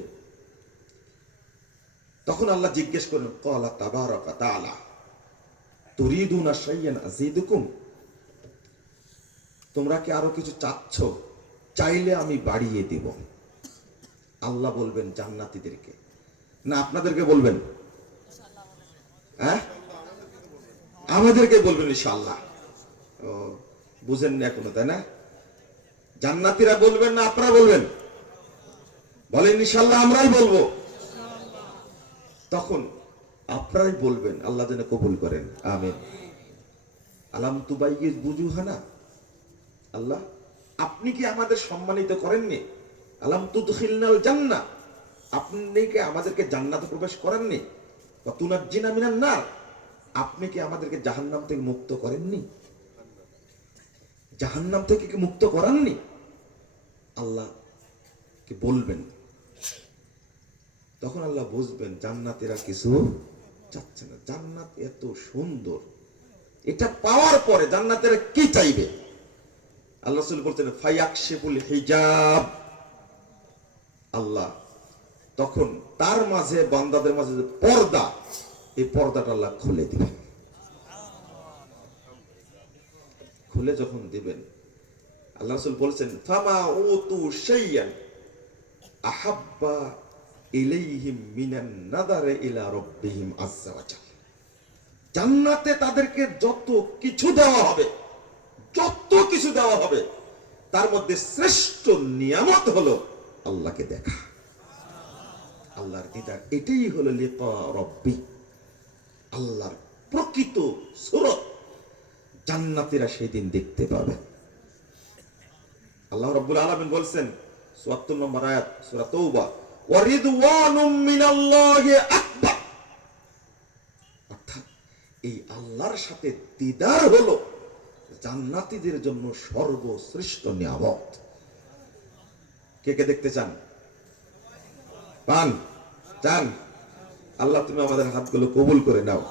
তখন আল্লাহ জিজ্ঞেস করেন, ক্বালা তাবারাকা তাআলা তুরিদুনা শাইয়ান আযীদুকুম, তোমরা কি আরো কিছু চাচ্ছ? চাইলে আমি বাড়িয়ে দিব। আল্লাহ বলবেন জান্নাতীদেরকে, না আপনাদেরকে বলবেন? হ্যাঁ, আমাদেরকে বলবেন ইনশাআল্লাহ। ও বুঝেন না এখনো, তাই না? জান্নাতীরা বলবেন না আপনারা বলবেন? বলেন ইনশাআল্লাহ। আমরাই বলবো। তখন আপনারাই বলবেন, আল্লাহ যেন কবুল করেন, আমিন। আলাম তুবাইয়িজ বুজুহানা, আল্লাহ আপনি কি আমাদের সম্মানিত করেননি? আলাম তুদখিলনাল জান্নাহ, আপনি কি আমাদেরকে জান্নাতে প্রবেশ করেননি? ওয়া তুনাজ্জিনা মিনান নার, আপনি কি আমাদেরকে জাহান্নাম থেকে মুক্ত করেননি? জাহান্নাম থেকে কি মুক্ত করাননি? আল্লাহ কি বলবেন। তখন আল্লাহ বুঝবেন জান্নাতীরা কিছু চাচ্ছে না। জান্নাত এত সুন্দর, এটা পাওয়ার পরে জান্নাতীরা কি চাইবে? আল্লাহ রাসূল বলতেন, ফায়াকশিফুল হিজাব, আল্লাহ তখন তার মাঝে, বান্দাদের মাঝে যে পর্দা, এই পর্দাটা আল্লাহ খুলে দিবেন। খুলে যখন দিবেন, আল্লাহ রাসূল বলেছেন, ফামা উতু শাইয়ান আহাব্বা ইলাইহিম মিনান নাযারি ইলা রাব্বিহিম আযজা ওয়া জাল্লা, জান্নাতে তাদেরকে যত কিছু দেওয়া হবে, যত কিছু দেওয়া হবে, তার মধ্যে শ্রেষ্ঠ নিয়ামত হলো আল্লাহকে দেখা, আল্লাহর দিদার। এটাই হলো লিকা রব্বি, আল্লাহর প্রকৃত সূরত জান্নাতীরা সেই দিন দেখতে পাবে। আল্লাহ রাব্বুল আলামিন বলছেন ৭৪ নম্বর আয়াত সূরা তাওবা, ওয়া রিদওয়ানুম মিনাল্লাহি আকবার, অর্থাৎ এই আল্লাহর সাথে দিদার হলো জান্নাতীদের জন্য সর্বশ্রেষ্ঠ নিয়ামত। কে কে দেখতে চান? পান? চান? আল্লাহ তুমি আমাদের হাতগুলো কবুল করে নাও,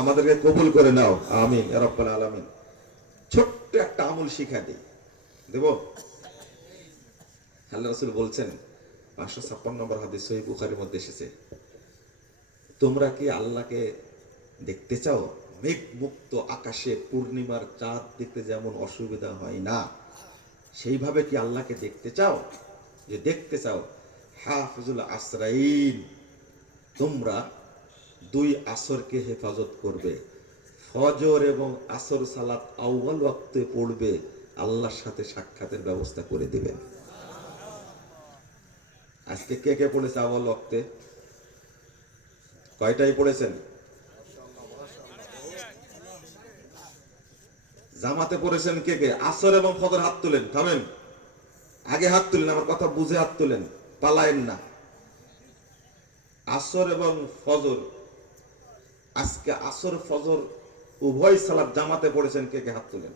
আমাদেরকে কবুল করে নাও, আমিন ইয়া রাব্বাল আলামিন। ছোট্ট একটা আমল শিখাই দেই, দেব? আল্লাহ রাসূল বলছেন, ৫৫৬ নম্বর হাদিস সহিহ বুখারীর মধ্যে এসেছে, তোমরা কি আল্লাহকে দেখতে চাও? মেঘ মুক্ত আকাশে পূর্ণিমার চাঁদ দেখতে যেমন অসুবিধা হয় না, সেইভাবে কি আল্লাহকে দেখতে চাও? যে দেখতে চাও, হাফিজুল আসরাইন, তোমরা 2 আসরকে হেফাজত করবে, ফজর এবং আসর সালাত আউয়াল ওয়াক্তে পড়বে, আল্লাহর সাথে সাক্ষাতের ব্যবস্থা করে দিবেন। আজকে কে কে পড়েছে আউয়াল ওয়াক্তে? কয়টাই পড়েছেন? জামাতে পড়েছেন কে কে? আসর এবং ফজর হাত তুলেন, থামেন, আগে হাত তুলেন, আমার কথা বুঝে হাত তুলেন, পালায়েন না। আসর এবং ফজর, আজকে আসর ফজর উভয় সালাত জামাতে পড়েছেন, কে কে হাত তুলেন?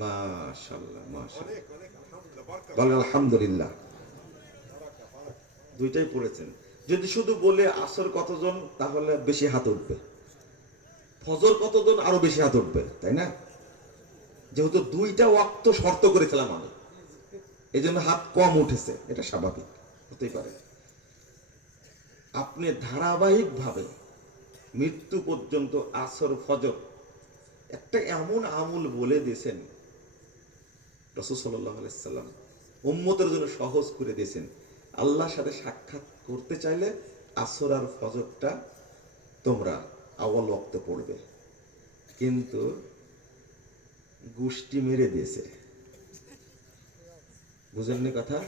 মাশাআল্লাহ, মাশাআল্লাহ, বলেন আলহামদুলিল্লাহ। দুইটাই পড়েছেন। যদি শুধু বলে আসর কতজন, তাহলে বেশি হাত উঠবে। ফজর কতজন, আরো বেশি হাত উঠবে, তাই না? যেহেতু দুইটা ওয়াক্ত শর্ত করেছিলাম আমি, এই জন্য হাত কম উঠেছে, এটা স্বাভাবিক হতেই পারে। আপনি ধারাবাহিক ভাবে মৃত্যু পর্যন্ত আসর ফজর একটা এমন আমল বলে দিয়েছেন রাসূল সাল্লাল্লাহু আলাইহি সাল্লাম, উম্মতের জন্য সহজ করে দিয়েছেন। আল্লাহর সাথে সাক্ষাৎ করতে চাইলে আসর আর ফজরটা তোমরা আউয়াল ওয়াক্তে পড়বে, কিন্তু গুষ্টি মেরে দিয়েছে। বুঝেননি কথা?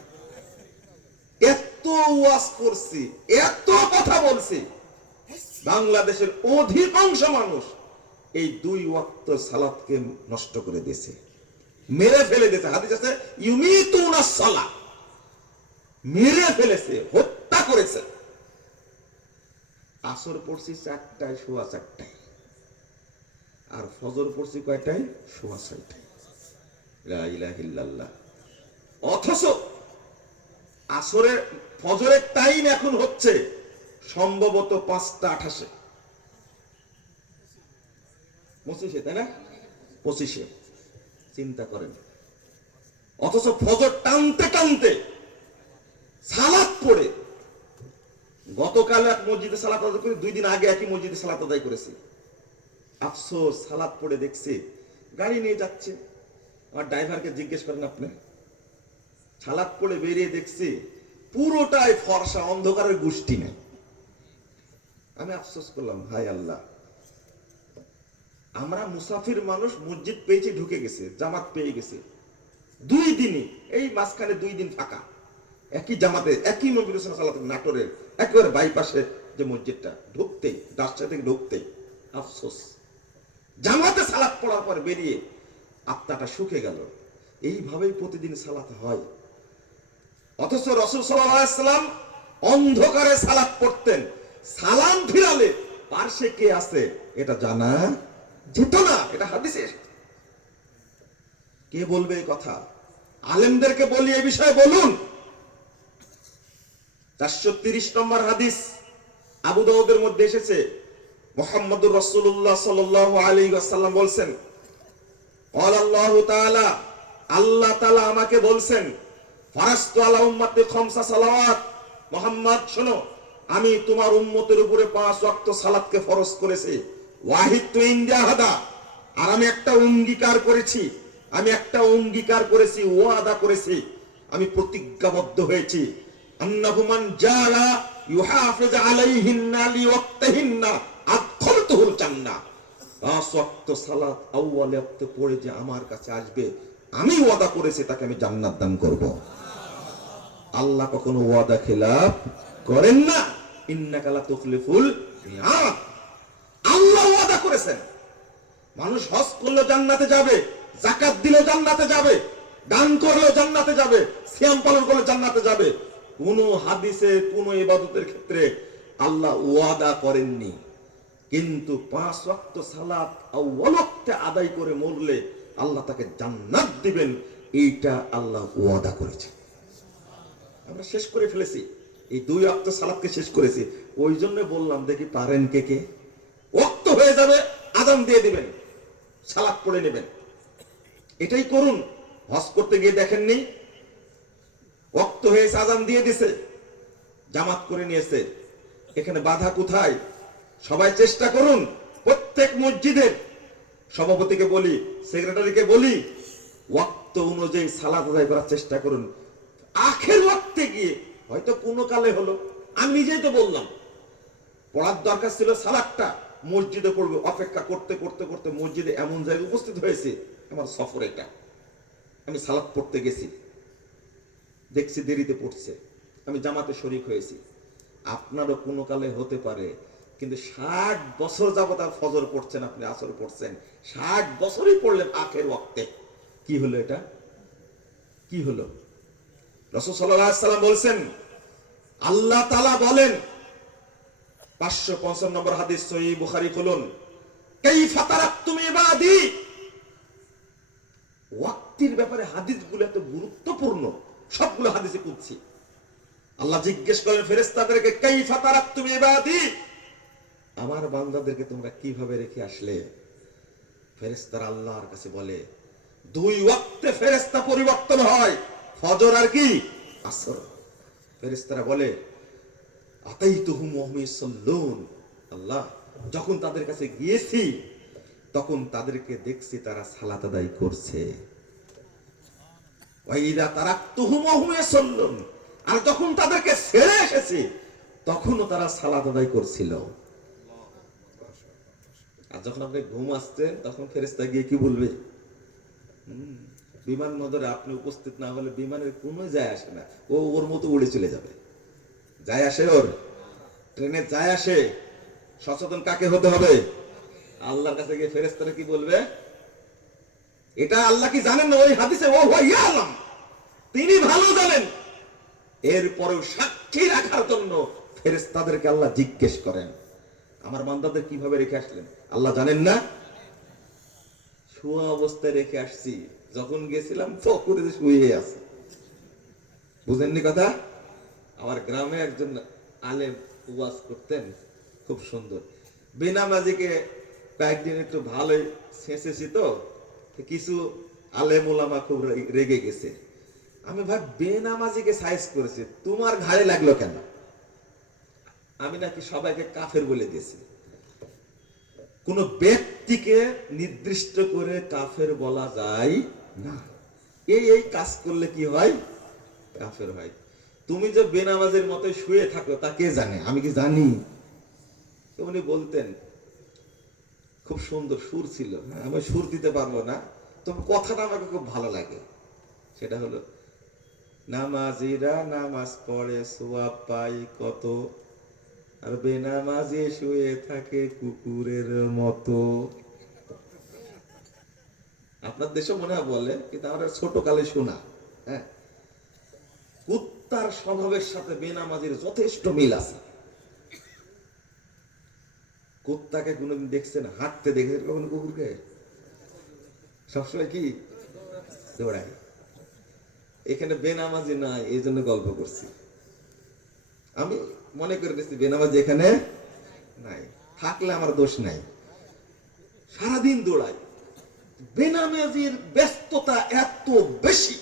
এত ওয়াজ করছি, এত কথা বলছি, বাংলাদেশের অধিকাংশ মানুষ এই দুই ওয়াক্ত সালাতকে নষ্ট করে দিয়েছে, মেরে ফেলে দিয়েছে। হাদিস আছে ইউমিতুনাস সালাহ, মেরে ফেলেছে, হত্যা করেছে। আসর পড়ছি 4টায়, সোয়া 4টায়, আর ফজর পড়ছি কয়টায়? সোয়া 6টায়। লা ইলাহা ইল্লাল্লাহ। অথচ আসরের ফজরের টাইম এখন হচ্ছে সম্ভবত 5টা 28, 25, তাই না? 25। চিন্তা করেন। অথচ ফজর টানতে টানতে সালাত পড়ে, গতকাল এক মসজিদে সালাত আদায় করে 2 দিন আগে একই মসজিদে সালাত আদায় করেছি। আফসোস, সালাত পড়ে দেখছি গাড়ি নিয়ে যাচ্ছে, আমার ড্রাইভারকে জিজ্ঞেস করেন আপনি, সালাত পড়ে বেরিয়ে দেখছি পুরোটাই ফর্সা, অন্ধকারের গোষ্ঠী নেই। আমি আফসোস করলাম, হায় আল্লাহ, আমরা মুসাফির মানুষ, মসজিদ পেয়েছি, ঢুকে গেছে, জামাত পেয়ে গেছে 2 দিনই, এই মাঝখানে 2 দিন ফাঁকা, একই জামাতে একই নবীর সালাত, নাটোরের একেবারে বাইপাসে যে মসজিদটা, ঢুকতেই রাস্তা থেকে ঢুকতেই আফসোস। জামাতে সালাত পড়ার পর বেরিয়ে আত্মাটা শুকে গেল। এইভাবেই প্রতিদিন সালাত হয়। অথচ রাসূল সাল্লাল্লাহু আলাইহি সাল্লাম অন্ধকারে সালাত পড়তেন, সালাম ফিরালে পাশে কে আছে এটা জানা যেত না। এটা হাদিসে। কে বলবে এই কথা? আলেমদেরকে বলি, এই বিষয়ে বলুন। 430 নম্বর হাদিস আবু দাউদের মধ্যে এসেছে, মুহাম্মদুর রাসূলুল্লাহ সাল্লাল্লাহু আলাইহি ওয়াসাল্লাম বলছেন, আল্লাহু তাআলা, আল্লাহ তাআলা আমাকে বলছেন, ফারাস্তু আলা উম্মতি খামসা সালাওয়াত, মুহাম্মদ শোনো, আমি তোমার উম্মতের উপরে 5 ওয়াক্ত সালাতকে ফরজ করেছি। ওয়াহিদ তু ইনদা হাদা, আর আমি একটা অঙ্গীকার করেছি, আমি একটা অঙ্গীকার করেছি, ওয়াদা করেছি, আমি প্রতিজ্ঞাবদ্ধ হয়েছি, আন্নাহু মান জালা ইউহাফিজ আলাইহিন্না লিওয়াক্তিহিন্না আদখালতুহুল জান্নাহ। 5 ওয়াক্ত সালাত আউয়াল ওয়াক্তে পড়ে যে আমার কাছে আসবে, আমি ওয়াদা করেছি তাকে আমি জান্নাত দান করব। আল্লাহ কখনো ওয়াদা খেলাফ করেন না। ইন্নাকা লা তুখলিফুল মিআদ। আল্লাহ ওয়াদা করেছেন, মানুষ হজ করলে জান্নাতে যাবে, যাকাত দিলে জান্নাতে যাবে, দান করলে জান্নাতে যাবে, সিয়াম পালন করলে জান্নাতে যাবে। কোন হাদিসে কোন ইবাদতের ক্ষেত্রে আল্লাহ ওয়াদা করেননি। কিন্তু 5 ওয়াক্ত সালাত আউয়াল ওয়াক্তে আদায় করে মরলে আল্লাহ তাকে জান্নাত দিবেন, এইটা আল্লাহ ওয়াদা করেছে। আমরা শেষ করে ফেলেছি, এই 2 ওয়াক্ত সালাতকে শেষ করেছি। ওই জন্য বললাম, দেখি পারেন কে কে। ওয়াক্ত হয়ে যাবে, আযান দিয়ে দিবেন, সালাত পড়ে নেবেন, এটাই করুন। হজ করতে গিয়ে দেখেননি, ওয়াক্ত হয়েছে, আযান দিয়ে দিছে, জামাত করে নিয়েছে, এখানে বাধা কোথায়? সবাই চেষ্টা করুন, প্রত্যেক মসজিদের সভাপতিকে বলি, সেক্রেটারিকে বলি, ওয়াক্ত অনুযায়ী সালাত আদায় করার চেষ্টা করুন। আখের ওয়াক্তে গিয়ে হয়তো কোনো কালে হলো, আমি নিজেই তো বললাম, পড়ার দরকার ছিল সালাতটা, মসজিদে পড়বে, অপেক্ষা করতে করতে করতে মসজিদে এমন জায়গায় উপস্থিত হয়েছে, আমার সফর এটা, আমি সালাত পড়তে গেছি, দেখছি দেরিতে পড়ছে, আমি জামাতে শরীক হয়েছি। আপনারও কোনো কালে হতে পারে, কিন্তু 60 বছর যাবত ফজর পড়ছেন, আপনি আসর পড়ছেন, 60 বছরই পড়লেন আখের ওয়াক্তে। কি হলো এটা? কি হলো? রাসূল সাল্লাল্লাহু আলাইহি সাল্লাম বলছেন, আল্লাহ তাআলা বলেন, 555 নম্বর হাদিস সহিহ বুখারী খুলুন, কাইফা তারাকতুম ইবাদি। ওয়াক্তির ব্যাপারে হাদিসগুলো এত গুরুত্বপূর্ণ, সবগুলো হাদিসে কুদসি। আল্লাহ জিজ্ঞেস করেন ফেরেশতাদেরকে, কাইফা তারাকতুম ইবাদি, আমার বান্দাদেরকে তোমরা কিভাবে রেখে আসলে? ফেরেশতারা আল্লাহর কাছে বলে, দুই ওয়াক্তে ফেরেশতা পরিবর্তন হয়, ফজর আর কি আসর। ফেরেশতারা বলে, আতাইতুহুম ওয়া হুম ইউসাল্লুন, আল্লাহ যখন তাদের কাছে গিয়েছি তখন তাদেরকে দেখছি তারা সালাত আদায় করছে। ওয়া ইযা তারাকতুহুম ওয়া হুম ইউসাল্লুন, আর যখন তাদেরকে ছেড়ে এসেছি তখনও তারা সালাত আদায় করছিল। আর যখন আপনি ঘুম আসছেন তখন ফেরেশতা গিয়ে কি বলবে? বিমান বন্দরে আপনি উপস্থিত না হলে বিমানের কোনো যায় আসে না, ও ওর মতো উড়ে চলে যাবে। যায় আসে ওর, ট্রেনে যায় আসে। সচেতন কাকে হতে হবে? আল্লাহর কাছে গিয়ে ফেরেশতারা কি বলবে? এটা আল্লাহ কি জানেন না? ওই হাদিসে ও হুয়া ইয়ালাম, তিনি ভালো জানেন। এরপরেও সাক্ষী রাখার জন্য ফেরেশতাদেরকে আল্লাহ জিজ্ঞেস করেন, আমার বান্দাদের কিভাবে রেখে আসলেন? আল্লাহ জানেন না? শোয়া অবস্থায় রেখে আসছি, যখন গেছিলাম তখন শুয়ে আছে। বুঝেননি কথা? আমার গ্রামে একজন আলেম ওয়াজ করতেন, খুব সুন্দর। বেনামাজিকে কয়েকদিন একটু ভালোই ছেঁচেছি, তো কিছু আলেম ওলামা খুব রেগে গেছে। আমি ভাই বেনামাজিকে সাইজ করেছি, তোমার ঘাড়ে লাগলো কেন? আমি নাকি সবাইকে কাফের বলে দিয়েছি। কোন ব্যক্তিকে নির্দিষ্ট করে কাফের বলা যায় না। এই কাজ করলে কি হয়? কাফের হয়। তুমি যে বেনামাজের মতো শুয়ে থাকো তা কে জানে? আমি কি জানি? উনি বলতেন, খুব সুন্দর সুর ছিল, আমি সুর দিতে পারবো না, তবে কথাটা আমাকে খুব ভালো লাগে। সেটা হলো, নামাজিরা নামাজ পড়ে সওয়াব পাই কত, আর বেনামাজি শুয়ে থাকে কুকুরের মতো। আপনার দেশে মনে হয় বলে, কিন্তু আমরা ছোট কালে শোনা। হ্যাঁ, কুত্তার স্বভাবের সাথে বেনামাজির যথেষ্ট মিল আছে। কুত্তাকে কোনোদিন দেখছেন হাঁটতে? দেখেছেন কখনো কুকুরকে? সবসময় কি দৌড়ায়। এখানে বেনামাজি নাই, এই জন্য গল্প করছি। আমি মনে করে নিচ্ছি বেনামাজি এখানে নাই, থাকলে আমার দোষ নাই। সারাদিন দৌড়ায়। বেনামাজির ব্যস্ততা এত বেশি,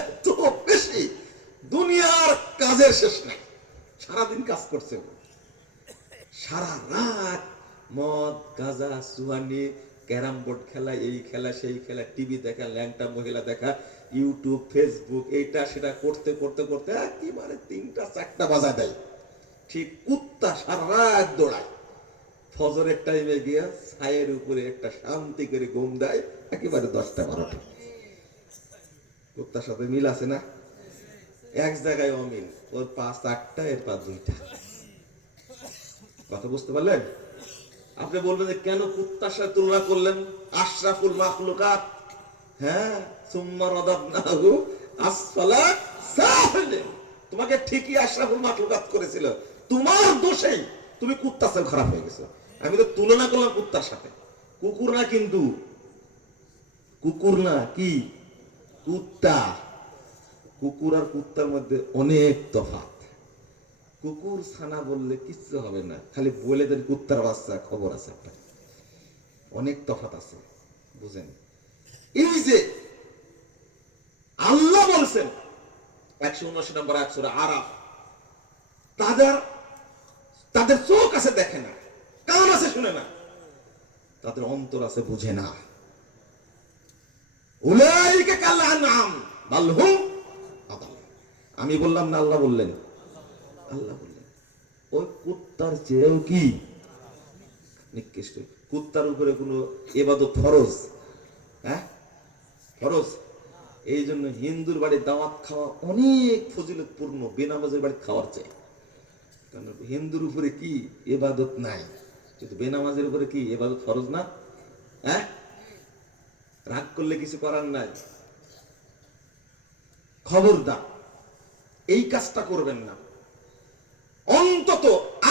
এত বেশি, দুনিয়ার কাজের শেষ নাই। সারাদিন কাজ করছে, সারা রাত মদ গাঁজা সুহানি, ক্যারাম বোর্ড খেলা, এই খেলা সেই খেলা, টিভি দেখা, ল্যাংটা মহিলা দেখা, ইউটিউব ফেসবুক, এইটা সেটা করতে করতে করতে একেবারে 3টা 4টা বাজা দেয়। ঠিক কুত্তা সারা রাত দৌড়ায়, ফজরের টাইমে গিয়া ছায়ের উপরে একটা শান্তি করে ঘুম দেয় একেবারে 10টা 12টা। কুত্তার সাথে মিল আছে না? এক জায়গায় অমিল, ওর পা 4টা, এর পা 2টা। কথা বুঝতে পারলেন? আপনি বলবেন যে কেন কুত্তার সাথে তুলনা করলেন? আশরাফুল মাখলুকাত, হ্যাঁ, সুম্মা রাদাদনাহু আসফালা সাফিলিন। তোমাকে ঠিকই আশরাফুল মাখলুকাত করেছিল, তোমার দোষেই তুমি কুত্তার সাথে খারাপ হয়ে গেছো। আমি তো তুলনা করলাম কুত্তার সাথে। কুকুর না, কিন্তু কুকুর না, কি কুত্তা। কুকুর আর কুত্তার মধ্যে অনেক তফাৎ। কুকুর ছানা বললে কিচ্ছু হবে না, খালি বলে দেন কুত্তার বাচ্চা, খবর আছে আপনার। অনেক তফাৎ আছে, বুঝেন? এই যে আল্লাহ বলছেন 179 নম্বর আয়াত সূরা আরাফ, তাদের চোখ আছে দেখে না, কান আছে শুনে না, তাদের অন্তর আছে বুঝে না। উলাইকা কাল আনআম বাল হুম আদাল। আমি বললাম না, আল্লাহ বললেন? আল্লাহ বললেন ওই কুত্তার চেয়েও কি নিকৃষ্ট। কুত্তার উপরে কোনো ইবাদত ফরজ? হ্যাঁ, ফরজ। এই জন্য হিন্দুর বাড়ি দাওয়াত খাওয়া অনেক ফজিলতপূর্ণ বেনামাজের বাড়ি খাওয়ার চাই। কারণ হিন্দুর উপরে কি ইবাদত নাই, কিন্তু বেনামাজের উপরে কি ইবাদত ফরজ না? হ্যাঁ, রাগ করলে কিছু করার নাই। খবরদার এই কাজটা করবেন না। অন্তত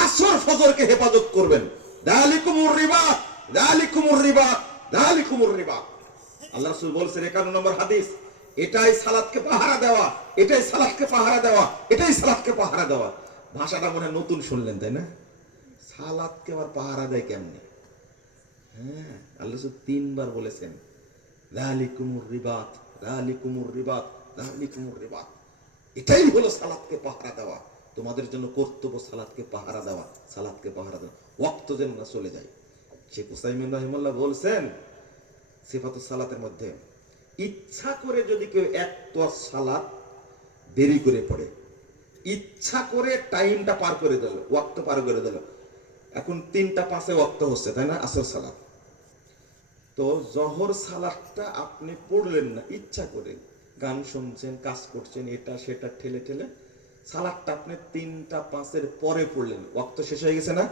আসর ফজরকে হেফাজত করবেন। যালিকুমুর রিবা, যালিকুমুর রিবা, যালিকুমুর রিবা। আল্লাহ রাসূল বলেছেন 51 নম্বর হাদিস, এটাই সালাতকে পাহারা দেওয়া, এটাই সালাতকে পাহারা দেওয়া, এটাই সালাতকে পাহারা দেওয়া। ভাষাটা মনে হয় নতুন শুনলেন, তাই না? সালাতকে আবার পাহারা দেয় কেমনে? হ্যাঁ, আল্লাহ রাসূল 3 বার বলেছেন যালিকুমুর রিবাত, যালিকুমুর রিবাত, যালিকুমুর রিবাত। এটাই হলো সালাতকে পাহারা দেওয়া। তোমাদের জন্য কর্তব্য সালাতকে পাহারা দেওয়া, সালাতকে পাহারা দেওয়া, ওয়াক্ত যেন না চলে যায়। শেখ উসাইমিন রাহিমাহুল্লাহ বলছেন সিফাতুস সালাতের মধ্যে, ইচ্ছা করে যদি কেউ একটা সালাত দেরি করে পড়ে, ইচ্ছা করে টাইমটা পার করে দিল, ওয়াক্ত পার করে দিল। এখন 3:05 ওয়াক্ত হচ্ছে, তাই না? আসর সালাত। তো জহর সালাতটা আপনি পড়লেন না ইচ্ছা করে, গান শুনছেন, কাজ করছেন, এটা সেটা ঠেলে ঠেলে সালাতটা আপনি 3:05 পরে পড়লেন, ওয়াক্ত শেষ হয়ে গেছে না?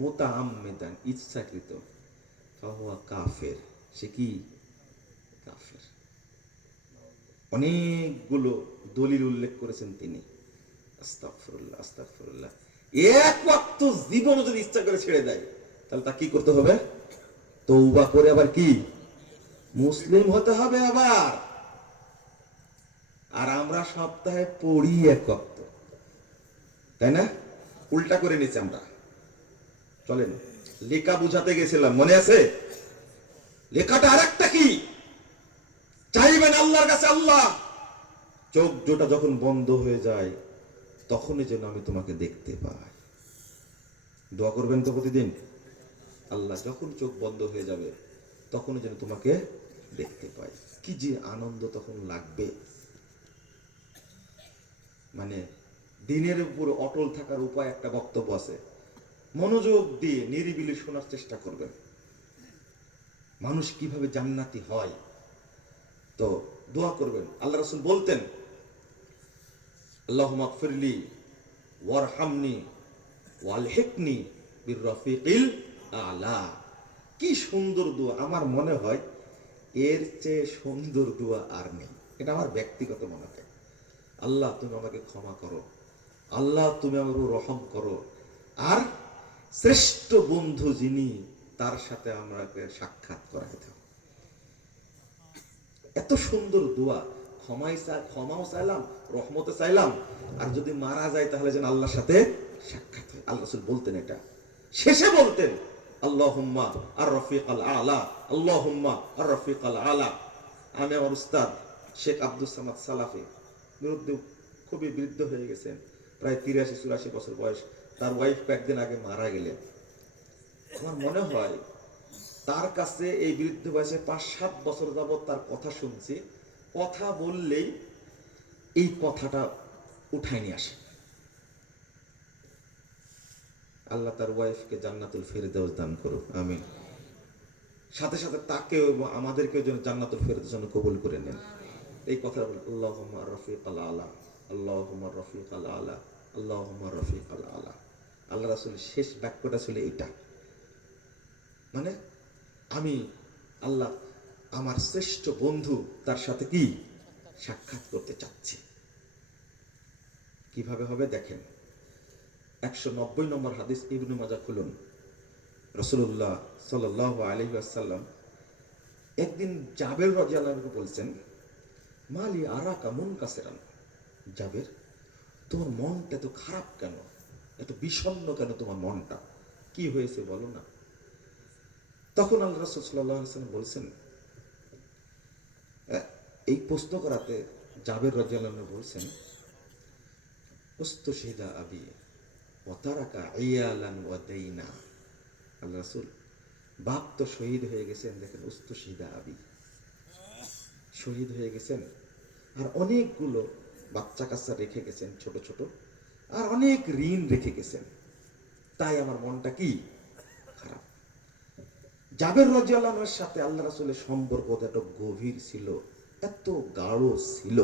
মুতাআম্মিদান, ইচ্ছাকৃত, ফাহুয়া কাফের, সে কি? কাফের। অনেকগুলো দলিল উল্লেখ করেছেন তিনি। আস্তাগফিরুল্লাহ, আস্তাগফিরুল্লাহ। এক ওয়াক্ত জীবন যদি ইচ্ছা করে ছেড়ে দেয়, তাহলে তা কি করতে হবে? তওবা করে আবার কি মুসলিম হতে হবে আবার। আর আমরা সপ্তাহে পড়ি এক ওয়াক্ত, তাই না? উল্টা করে নিচ্ছি আমরা। চলেন, লেখা বুঝাতে গেছিলাম, মনে আছে? লেখাটা আরেকটা কি? চাইবেন আল্লাহর কাছে, আল্লাহ চোখ দুটা যখন বন্ধ হয়ে যায় তখনই যেন আমি তোমাকে দেখতে পাই। দোয়া করবেন তো প্রতিদিন, আল্লাহ যখন চোখ বন্ধ হয়ে যাবে তখনই যেন তোমাকে দেখতে পাই। কি যে আনন্দ তখন লাগবে। মানে দিনের উপর অটল থাকার উপায় একটা বক্তব্য আছে, মনোযোগ দিয়ে নিরিবিলি শোনার চেষ্টা করবেন, মানুষ কিভাবে জান্নাতি হয়। তো দোয়া করবেন। আল্লাহ রাসূল বলতেন, আল্লাহুম্মা গফিরলি ওয়ারহামনি ওয়ালহিকনি বিররফিকিল আলা। কি সুন্দর দোয়া! আমার মনে হয় এর চেয়ে সুন্দর দোয়া আর নেই। এটা আমার ব্যক্তিগত মনে হয়। আল্লাহ তুমি আমাকে ক্ষমা করো, আল্লাহ তুমি আমার উপর রহম করো, আর শ্রেষ্ঠ বন্ধু যিনি তার সাথে আমাকে সাক্ষাৎ করাই দাও। এত সুন্দর দোয়া। ক্ষমাও চাইলাম, রহমতে চাইলাম, আর যদি মারা যায় তাহলে যেন আল্লাহর সাথে সাক্ষাৎ হয়। আল্লাহ রাসূল বলতেন এটা। শেষে বলতেন আল্লাহুম্মা আর রফিকাল আলা, আল্লাহুম্মা আর রফিকাল আলা। আমি আমার উস্তাদ শেখ আব্দুস সামাদ সালাফি বিরুদ্ধে খুবই বৃদ্ধ হয়ে গেছেন, প্রায় 83-84 বছর বয়স। তার ওয়াইফ কয়েকদিন আগে মারা গেলেন। আমার মনে হয় তার কাছে এই বৃদ্ধ বয়সে 5-7 বছর যাবৎ তার কথা শুনছি, কথা বললেই এই কথাটা উঠায় নিয়ে আসে। আল্লাহ তার ওয়াইফকে জান্নাতুল ফেরদাউস দান করুক, আমিন। সাথে সাথে তাকেও এবং আমাদেরকেও যেন জান্নাতুল ফেরদাউস যেন কবুল করে নেন। এই কথা বল, আল্লাহুম্মা রফিকাল আলা, আল্লাহুম্মা রফিকাল আলা, আল্লাহুম্মা রফিকাল আলা। আল্লাহ রাসূলের শেষ বাক্যটা ছিল এটা। মানে আমি আল্লাহ আমার শ্রেষ্ঠ বন্ধু তার সাথে কি সাক্ষাৎ করতে চাচ্ছি। কিভাবে হবে দেখেন, 190 নম্বর হাদিস, ইবনে মাজাহ খুলুন। রাসূলুল্লাহ সাল্লাল্লাহু আলাইহি ওয়াসাল্লাম একদিন জাবের রাদিয়াল্লাহু আনহু বলছেন, মালি আরাকা মুনকাসিরান। জাবের, তোমার মনটা এত খারাপ কেন, এত বিষণ্ণ কেন তোমার মনটা, কি হয়েছে বলো না। তখন আল্লাহ রাসূল সাল্লাল্লাহু আলাইহি ওয়াসাল্লাম বলছেন, এই প্রশ্ন করাতে জাবের রাদিয়াল্লাহু আনহু বলছেন, উস্তুশহিদা আবি ওয়া তারাকা ইয়ালান ওয়া দাইনা। আল্লাহ রাসূল, বাপ তো শহীদ হয়ে গেছেন, দেখেন উস্তুশহিদা আবি, শহীদ হয়ে গেছেন, আর অনেকগুলো বাচ্চা কাচ্চা রেখে গেছেন ছোট ছোট, আর অনেক ঋণ রেখে গেছেন, তাই আমার মনটা কি খারাপ। জাবের রাদিয়াল্লাহু আনহুর সাথে আল্লাহ রাসূলের সম্পর্ক এত গভীর ছিল, এত গাঢ় ছিল,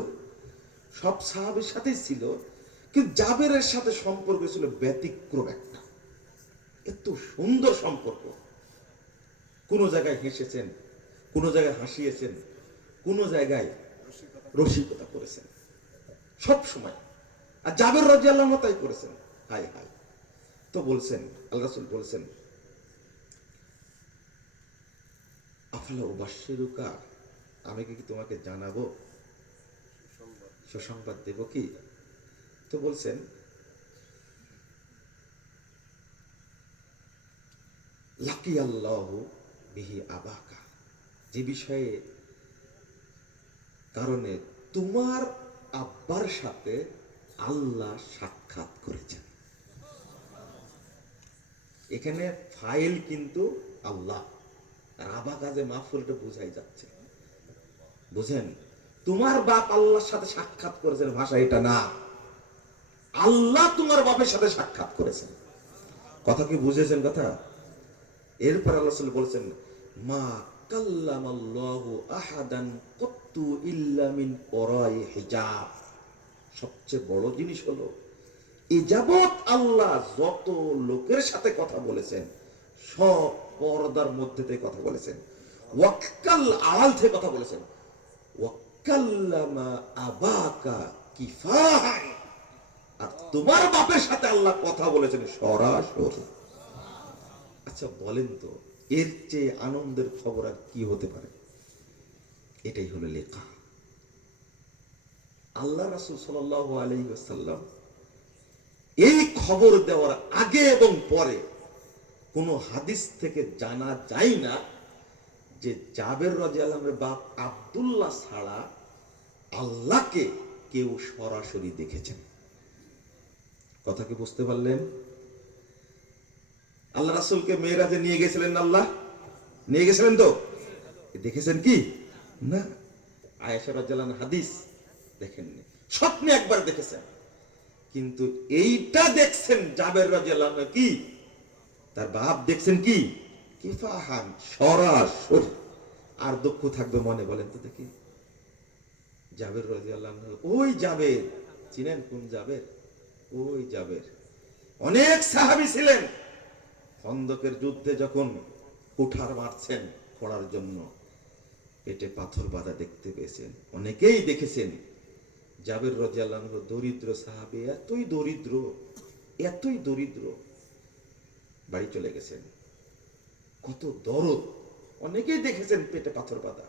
সব সাহাবীর সাথেই ছিল, কিন্তু জাবেরের সাথে সম্পর্ক ছিল ব্যতিক্রম একটা। এত সুন্দর সম্পর্ক, কোন জায়গায় হেসেছেন, কোন জায়গায় হাসিয়েছেন, কোন জায়গায় রসিকতা করেছেন, সব সময়। আর জাবের রাদিয়াল্লাহু আনহু তাই করেছেন। হায় হায়। তো বলছেন, আল্লাহ রাসূল বলছেন, আফালা উবাশশিরুকা, আমি কি তোমাকে জানাবো, সুসংবাদ দেব কি? তো বলছেন লাকি আল্লাহ বিহি আবাকা, যে বিষয়ে কারণে তোমার আব্বার সাথে আল্লাহ সাক্ষাৎ করেছেন। এখানে ফাইল কিন্তু আল্লাহ, আর আবা কাজে মাফুলটা বোঝাই যাচ্ছে। বুঝেন, তোমার বাপ আল্লাহর সাথে সাক্ষাৎ করেছেন, ভাষা এটা না, আল্লাহ তোমার বাপের সাথে সাক্ষাৎ করেছেন। কথা কি বুঝেছেন কথা? এরপর আল্লাহ বলছেন মা কাল্লামাল্লাহু আহাদান কত্তু ইল্লা মিন ওরাই হিজাব। সবচেয়ে বড় জিনিস হলো এ যাবৎ আল্লাহ যত লোকের সাথে কথা বলেছেন সব পর্দার মধ্যে থেকে কথা বলেছেন, ওয়াক্কাল আড়াল থেকে কথা বলেছেন। ওয়াক্কাল্লামা আবাকা কিফাহান, আর তোমার বাপের সাথে আল্লাহ কথা বলেছেন সরাসরি। আচ্ছা বলেন তো, এর চেয়ে আনন্দের খবর আর কি হতে পারে? এটাই হলো লেখা। আল্লাহ রাসূল সাল্লাল্লাহু আলাইহি ওয়াসাল্লাম এই খবর দেওয়ার আগে এবং পরে কোনো হাদিস থেকে জানা যায় না যে জাবের রাদিয়াল্লাহু আনহুর বাপ আব্দুল্লাহ ছাড়া আল্লাহকে কেউ সরাসরি দেখেছেন। কথা কি বুঝতে পারলেন? আল্লাহ রাসূলকে মেরাজে নিয়ে গেছিলেন, আল্লাহ নিয়ে গেছিলেন, তো দেখেছেন কি না? আয়েশা রাদিয়াল্লাহু আনহা হাদিস দেখেননি, স্বপ্নে একবার দেখেছেন, কিন্তু এইটা দেখছেন জাবের রাদিয়াল্লাহু আনহু কি তার বাপ দেখছেন কি কিফাহান, সরাসরি। আর দুঃখ থাকবে মনে, বলেন তো দেখি। জাবের রাদিয়াল্লাহু আনহু, ওই জাবের, চিনেন কোন জাবের? ওই জাবের অনেক সাহাবী ছিলেন, খন্দকের যুদ্ধে যখন কুঠার মারছেন খোঁড়ার জন্য, পেটে পাথর বাঁধা দেখতে পেয়েছেন, অনেকেই দেখেছেন। জাবের রাদিয়াল্লাহু আনহু দরিদ্র সাহাবী, এতই দরিদ্র, এতই দরিদ্র, বাড়ি চলে গেছেন। কত দরদ, অনেকেই দেখেছেন পেটে পাথর বাঁধা।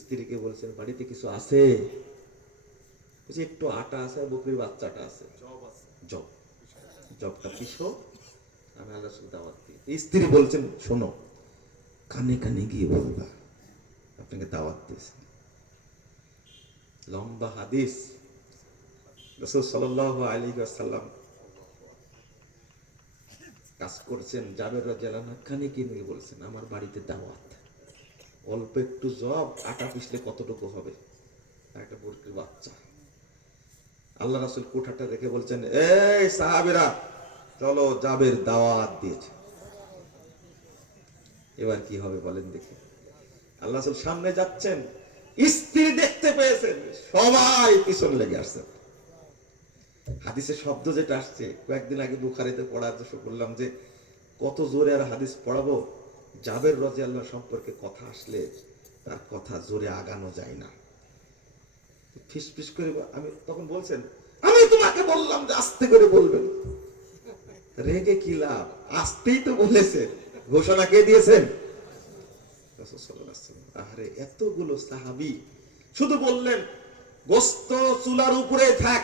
স্ত্রীকে বলছেন বাড়িতে কিছু আছে? বলছে একটু আটা আছে, আর বকরির বাচ্চাটা আছে, জব, জবটা পিসো, আমি আল্লাহ দাওয়াত দিই। স্ত্রী বলছেন শোনো, কানে কানে গিয়ে বলবা আপনাকে দাওয়াত দিয়েছে। লম্বা হাদিস, রাসূল সাল্লাল্লাহু আলাইহি ওয়াসাল্লাম কাজ করছেন, জাবের রাদিয়াল্লাহু আনহু কানে কানে বলছেন আমার বাড়িতে দাওয়াত, অল্প একটু জব, আটা পিষলে কতটুকু হবে, একটা বকরির বাচ্চা। আল্লাহ রাসূল কোঠাটা রেখে বলছেন এই সাহাবীরা চলো, জাবের দাওয়াত দিয়েছে। এবার কি হবে বলেন দেখি? আল্লাহ রাসূল সামনে যাচ্ছেন, স্ত্রী দেখতে পেয়েছেন, সবাই পিছন লেগে আসছে। হাদিসের শব্দ যেটা আসছে, কয়েকদিন আগে বুখারীতে পড়ার চেষ্টা করলাম যে কত জোরে আর হাদিস পড়াবো। জাবের রাদিয়াল্লাহু সম্পর্কে কথা আসলে তার কথা জোরে আগানো যায় না, ফিস ফিস করে। আমি তখন বলছেন আমি তোমাকে বললাম যে আস্তে করে বলবেন, রেগে কি লাভ, আস্তেই তো বলেছে, ঘোষণা কে দিয়েছেন? রাসূল সাল্লাল্লাহু আলাইহি ওয়াসাল্লাম। আরে এতগুলো সাহাবী শুধু বললেন গোশত চুলার উপরে থাক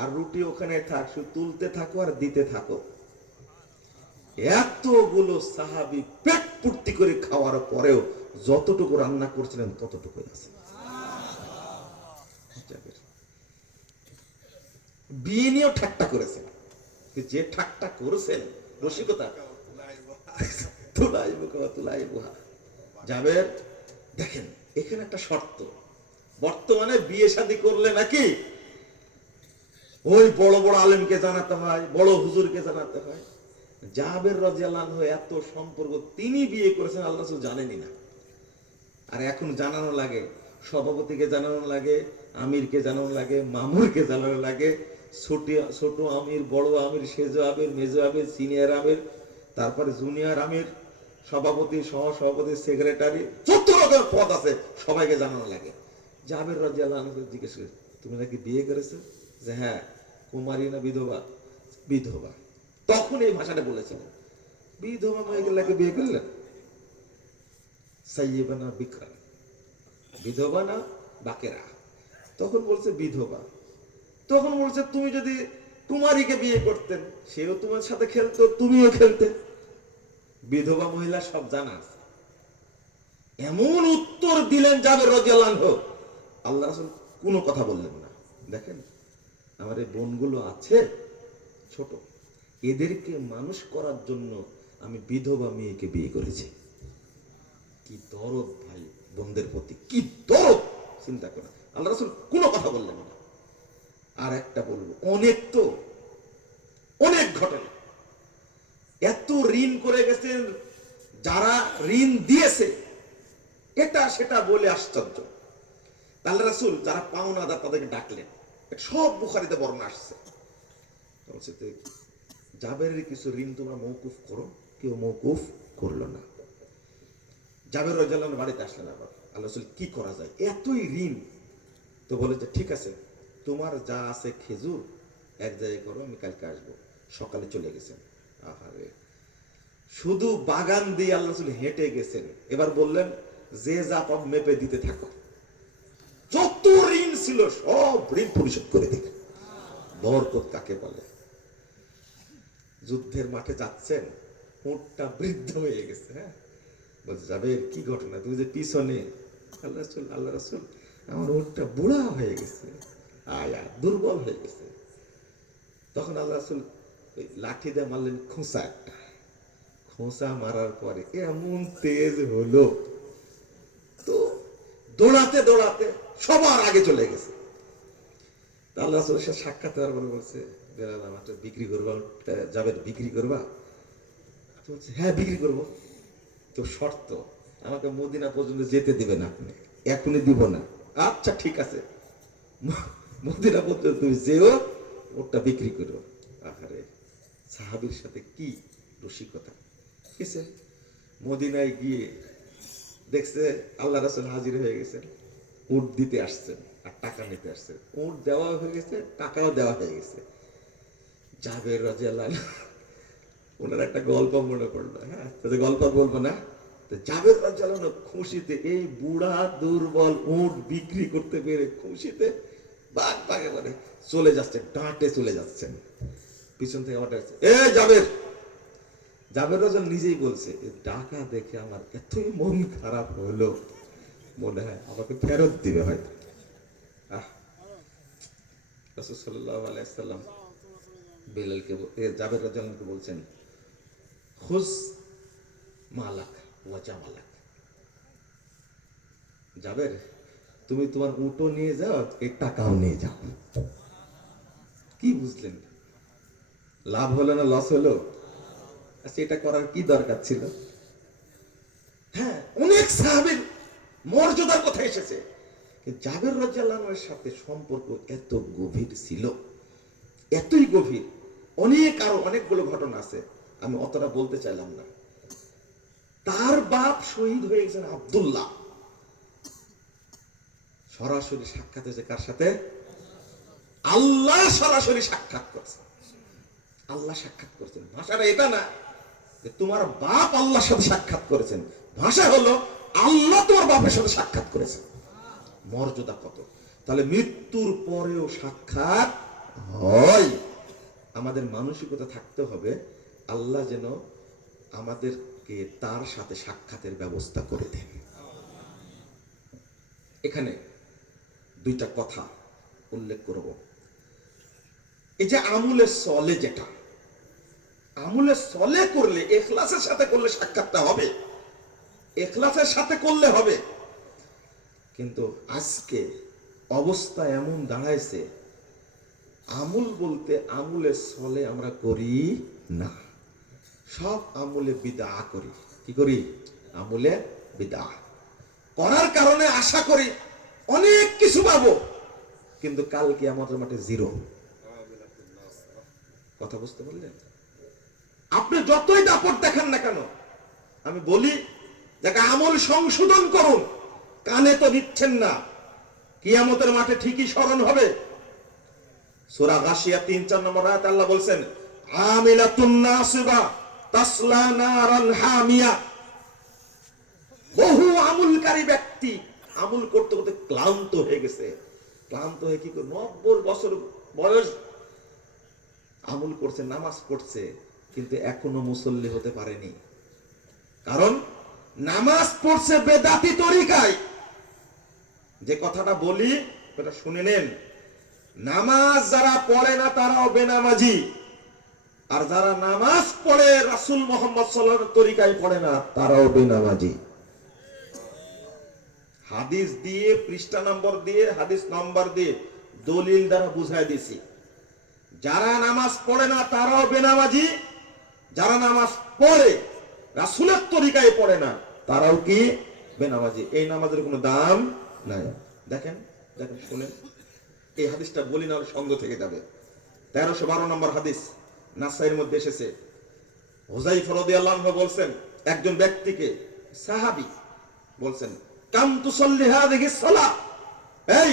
আর রুটি ওখানে থাক, শুধু তুলতে থাকো আর দিতে থাকো। এতগুলো সাহাবী পেট পূর্তি করে খাওয়ার পরেও যতটুকু রান্না করছিলেন ততটুকু আছে। বিয়ে নিয়েও ঠাট্টা করেছেন, যে ঠাট্টা করেছেন রসিকতা, জাবের দেখেন এখানে একটা শর্ত, বর্তমানে বিয়ে শাদী করলে নাকি ওই বড় বড় আলেমকে জানাতে হয়, বড় হুজুরকে জানাতে হয়। জাবের রাদিয়াল্লাহু আনহু এত সম্পর্ক, তিনি বিয়ে করেছেন আল্লাহ রাসূল জানেনই না, আর এখন জানানো লাগে, সভাপতিকে জানানো লাগে, আমিরকে জানানো লাগে, মামুরকে জানানো লাগে, ছোট আমির, বড় আমির, সেজ আমির, মেজ আমির, সিনিয়র আমির, তারপরে জুনিয়র আমির, সভাপতি, সহসভাপতি, সেক্রেটারি, যত রকমের পদ আছে সবাইকে জানানো লাগে। জাবের রাদিয়াল্লাহু আনহু জিজ্ঞেস করে তুমি নাকি বিয়ে করেছো? যে হ্যাঁ। কুমারী না বিধবা? বিধবা। তখন এই ভাষাটা বলেছিলেন, বিধবা মেয়েকে বিয়ে করলেন? সাইয়্যিবানা বিকরান, বিধবা না বাকেরা। তখন বলছে বিধবা। তখন বলছে তুমি যদি কুমারীকে বিয়ে করতেন, সেও তোমার সাথে খেলতো, তুমিও খেলতে। বিধবা মহিলা সব জানা আছে। এমন উত্তর দিলেন জাবের রাদিয়াল্লাহু আনহু, আল্লাহ রাসূল কোনো কথা বললেন না। দেখেন আমার এই বোনগুলো আছে ছোট, এদেরকে মানুষ করার জন্য আমি বিধবা মেয়েকে বিয়ে করেছি। কি দরদ ভাই বোনদের প্রতি, কি দরদ চিন্তা করা। আল্লাহ রাসূল কোনো কথা বললেন না। আর একটা বলবো, অনেক তো অনেক ঘটনা, এত ঋণ করে গেছেন, যারা ঋণ দিয়েছে এটা সেটা বলে আশ্চর্য। আল্লাহ রাসূল যারা পাওনাদার তাদেরকে ডাকলেন, সব বুখারীতে বর্ণনা আসছে। জাবেরের কিছু ঋণ তোমরা মওকুফ করো, কেউ মওকুফ করলো না। জাবের রাদিয়াল্লাহু আনহু বাড়িতে আসলেন। আবার আল্লাহ রাসূল কি করা যায়, এতই ঋণ। তো বলে যে ঠিক আছে, তোমার যা আছে খেজুর এক জায়গায় করো, আমি কালকে আসবো। সকালে চলে গেছেন। আহারে, শুধু বাগান দিয়ে আল্লাহ রাসূল হেঁটে গেছেন। এবার বললেন যে যা পাব মেপে দিতে থাকো, যত ঋণ ছিল সব ঋণ পরিশোধ করে দিন। বরকত কাকে বলে? যুদ্ধের মাঠে যাচ্ছেন, উটটা বৃদ্ধ হয়ে গেছে। হ্যাঁ, বলছে যাবে কি ঘটনা, তুমি যে পিছনে। আল্লাহ রাসূল আমার উটটা বুড়া হয়ে গেছে, আয়া দুর্বল হয়ে গেছে। তখন আল্লাহ রাসূল লাঠি দিয়ে মারলেন খোঁচা একটা। খোঁচা মারার পরে এমন তেজ হলো, তো দৌড়াতে দৌড়াতে সবার আগে চলে গেছে। আল্লাহ রাসূলের সাথে সাক্ষাৎ হওয়ার পরে বলছে, বেলাল আমারটা বিক্রি করবা, যাবে বিক্রি করবা? তো বলছে হ্যাঁ বিক্রি করবো। তো শর্ত, আমাকে মদিনা পর্যন্ত যেতে দিবে না, আপনি এখনই দিব না। আচ্ছা ঠিক আছে, মদিনা পর্যন্ত তুমি যেও, ওটা বিক্রি করো। আহারে, সাহাবীর সাথে কি রসিকতা। গেছে মদিনায় গিয়ে দেখছে আল্লাহ রাসূল হাজির হয়ে গেছেন, উট দিতে আসছেন আর টাকা নিতে আসছেন। উট দেওয়া হয়ে গেছে, টাকাও দেওয়া হয়ে গেছে। জাবের রাদিয়াল্লাহু আনহু ওনার একটা গল্প মনে পড়লো। হ্যাঁ, গল্প বলবো না। জাবের রাদিয়াল্লাহু আনহু খুশিতে, এই বুড়া দুর্বল উট বিক্রি করতে পেরে খুশিতে বাগ বাগে মানে চলে যাচ্ছেন, ডাঁটে চলে যাচ্ছেন। পিছন থেকে আমার ডাকছে, এ জাবের। জাবের রাদিয়াল্লাহু আনহু নিজেই বলছে, ডাকা দেখে আমার এতই মন খারাপ হলো, মনে হয় আমাকে ফেরত দিবে হয়তো। রাসূল সাল্লাল্লাহু আলাইহি ওয়াসাল্লাম বেলালকে, জাবের রাদিয়াল্লাহু আনহু বলছেন, খুজ মালাক ওয়া জামালাক। জাবের, তুমি তোমার উটও নিয়ে যাও, এই টাকাও নিয়ে যাও। কি বুঝলেন? লাভ হলো না লস হলো? আচ্ছা, এটা করার কি দরকার ছিল? হ্যাঁ, অনেক সাহাবীর মর্যাদার কথা এসেছে। জাবের রাদিয়াল্লাহু আনহুর সাথে সম্পর্ক এত গভীর ছিল, এতই গভীর, আরো অনেকগুলো ঘটনা আছে, আমি অতটা বলতে চাইলাম না। তার বাপ শহীদ হয়ে গেছেন আব্দুল্লাহ। সরাসরি সাক্ষাৎ হয়েছে কার সাথে? আল্লাহ সরাসরি সাক্ষাৎ করছে। আল্লাহ সাক্ষাৎ করছেন। ভাষাটা এটা না যে তোমার বাপ আল্লাহর সাথে সাক্ষাৎ করেছেন, ভাষা হলো আল্লাহ তোমার বাপের সাথে সাক্ষাৎ করেছেন। মর্যাদা কত! তাহলে মৃত্যুর পরেও সাক্ষাৎ হয়। আমাদের মানসিকতা থাকতে হবে, আল্লাহ যেন আমাদেরকে তার সাথে সাক্ষাতের ব্যবস্থা করে দেন। এখানে দুইটা কথা উল্লেখ করব। এই যে আমলে সলে, যেটা আমলে সলে করলে, ইখলাসের সাথে করলে সাক্ষাৎটা হবে, ইখলাসের সাথে করলে হবে। কিন্তু আজকে অবস্থা এমন দাঁড়াইছে, আমল বলতে আমলে সলে আমরা করি না, সব আমলে বিদআ করি। কি করি? আমলে বিদআ করার কারণে আশা করি অনেক কিছু পাবো, কিন্তু কাল কিয়ামতের মাঠে জিরো। কথা বুঝতে পারলেন? আপনি যতই দাপট দেখান না কেন, আমি বলি যাকে আমল সংশোধন করুন, কানে তো নিচ্ছেন না, কিয়ামতের মাঠে ঠিকই স্মরণ হবে। সূরা গাশিয়া ৩-৪ নম্বর আয়াতে আল্লাহ বলছেন, আমিলাতুন নাসিবা তাসলা নারান হামিয়া। বহু আমুলকারী ব্যক্তি আমুল করতে করতে ক্লান্ত হয়ে গেছে, ক্লান্ত হয়ে কি করে 90 বছর বয়স আমুল করছে, নামাজ পড়ছে, কিন্তু এখনো মুসল্লি হতে পারেনি। কারণ নামাজ পড়ছে বেদাতি তরিকায়। যে কথাটা বলি ওটা শুনে নেন, নামাজ যারা পড়ে না তারাও বেনামাজি, আর যারা নামাজ পড়ে রাসূল মুহাম্মদ সাল্লাল্লাহু আলাইহি ওয়াসাল্লামের তরিকায় পড়ে না তারাও বেনামাজি। হাদিস দিয়ে, পৃষ্ঠা নম্বর দিয়ে, হাদিস নম্বর দিয়ে, দলিল দ্বারা বুঝাই দিছি। যারা নামাজ পড়ে না তারাও বেনামাজি, যারা নামাজ পড়ে রাসূলের তরিকায় পড়ে না তারাও কি বেনামাজি। এই নামাজের কোনো দাম নাই। দেখেন দেখেন শুনেন, এই হাদিসটা বলি না সঙ্গ থেকে যাবে। 1312 নম্বর হাদিস, নাসাইর মধ্যে এসেছে। হুযায়ফা রাদিয়াল্লাহু আনহু বলছেন, একজন ব্যক্তিকে, সাহাবী বলছেন, কাম তুসাল্লি হাযিহি সালাত, এই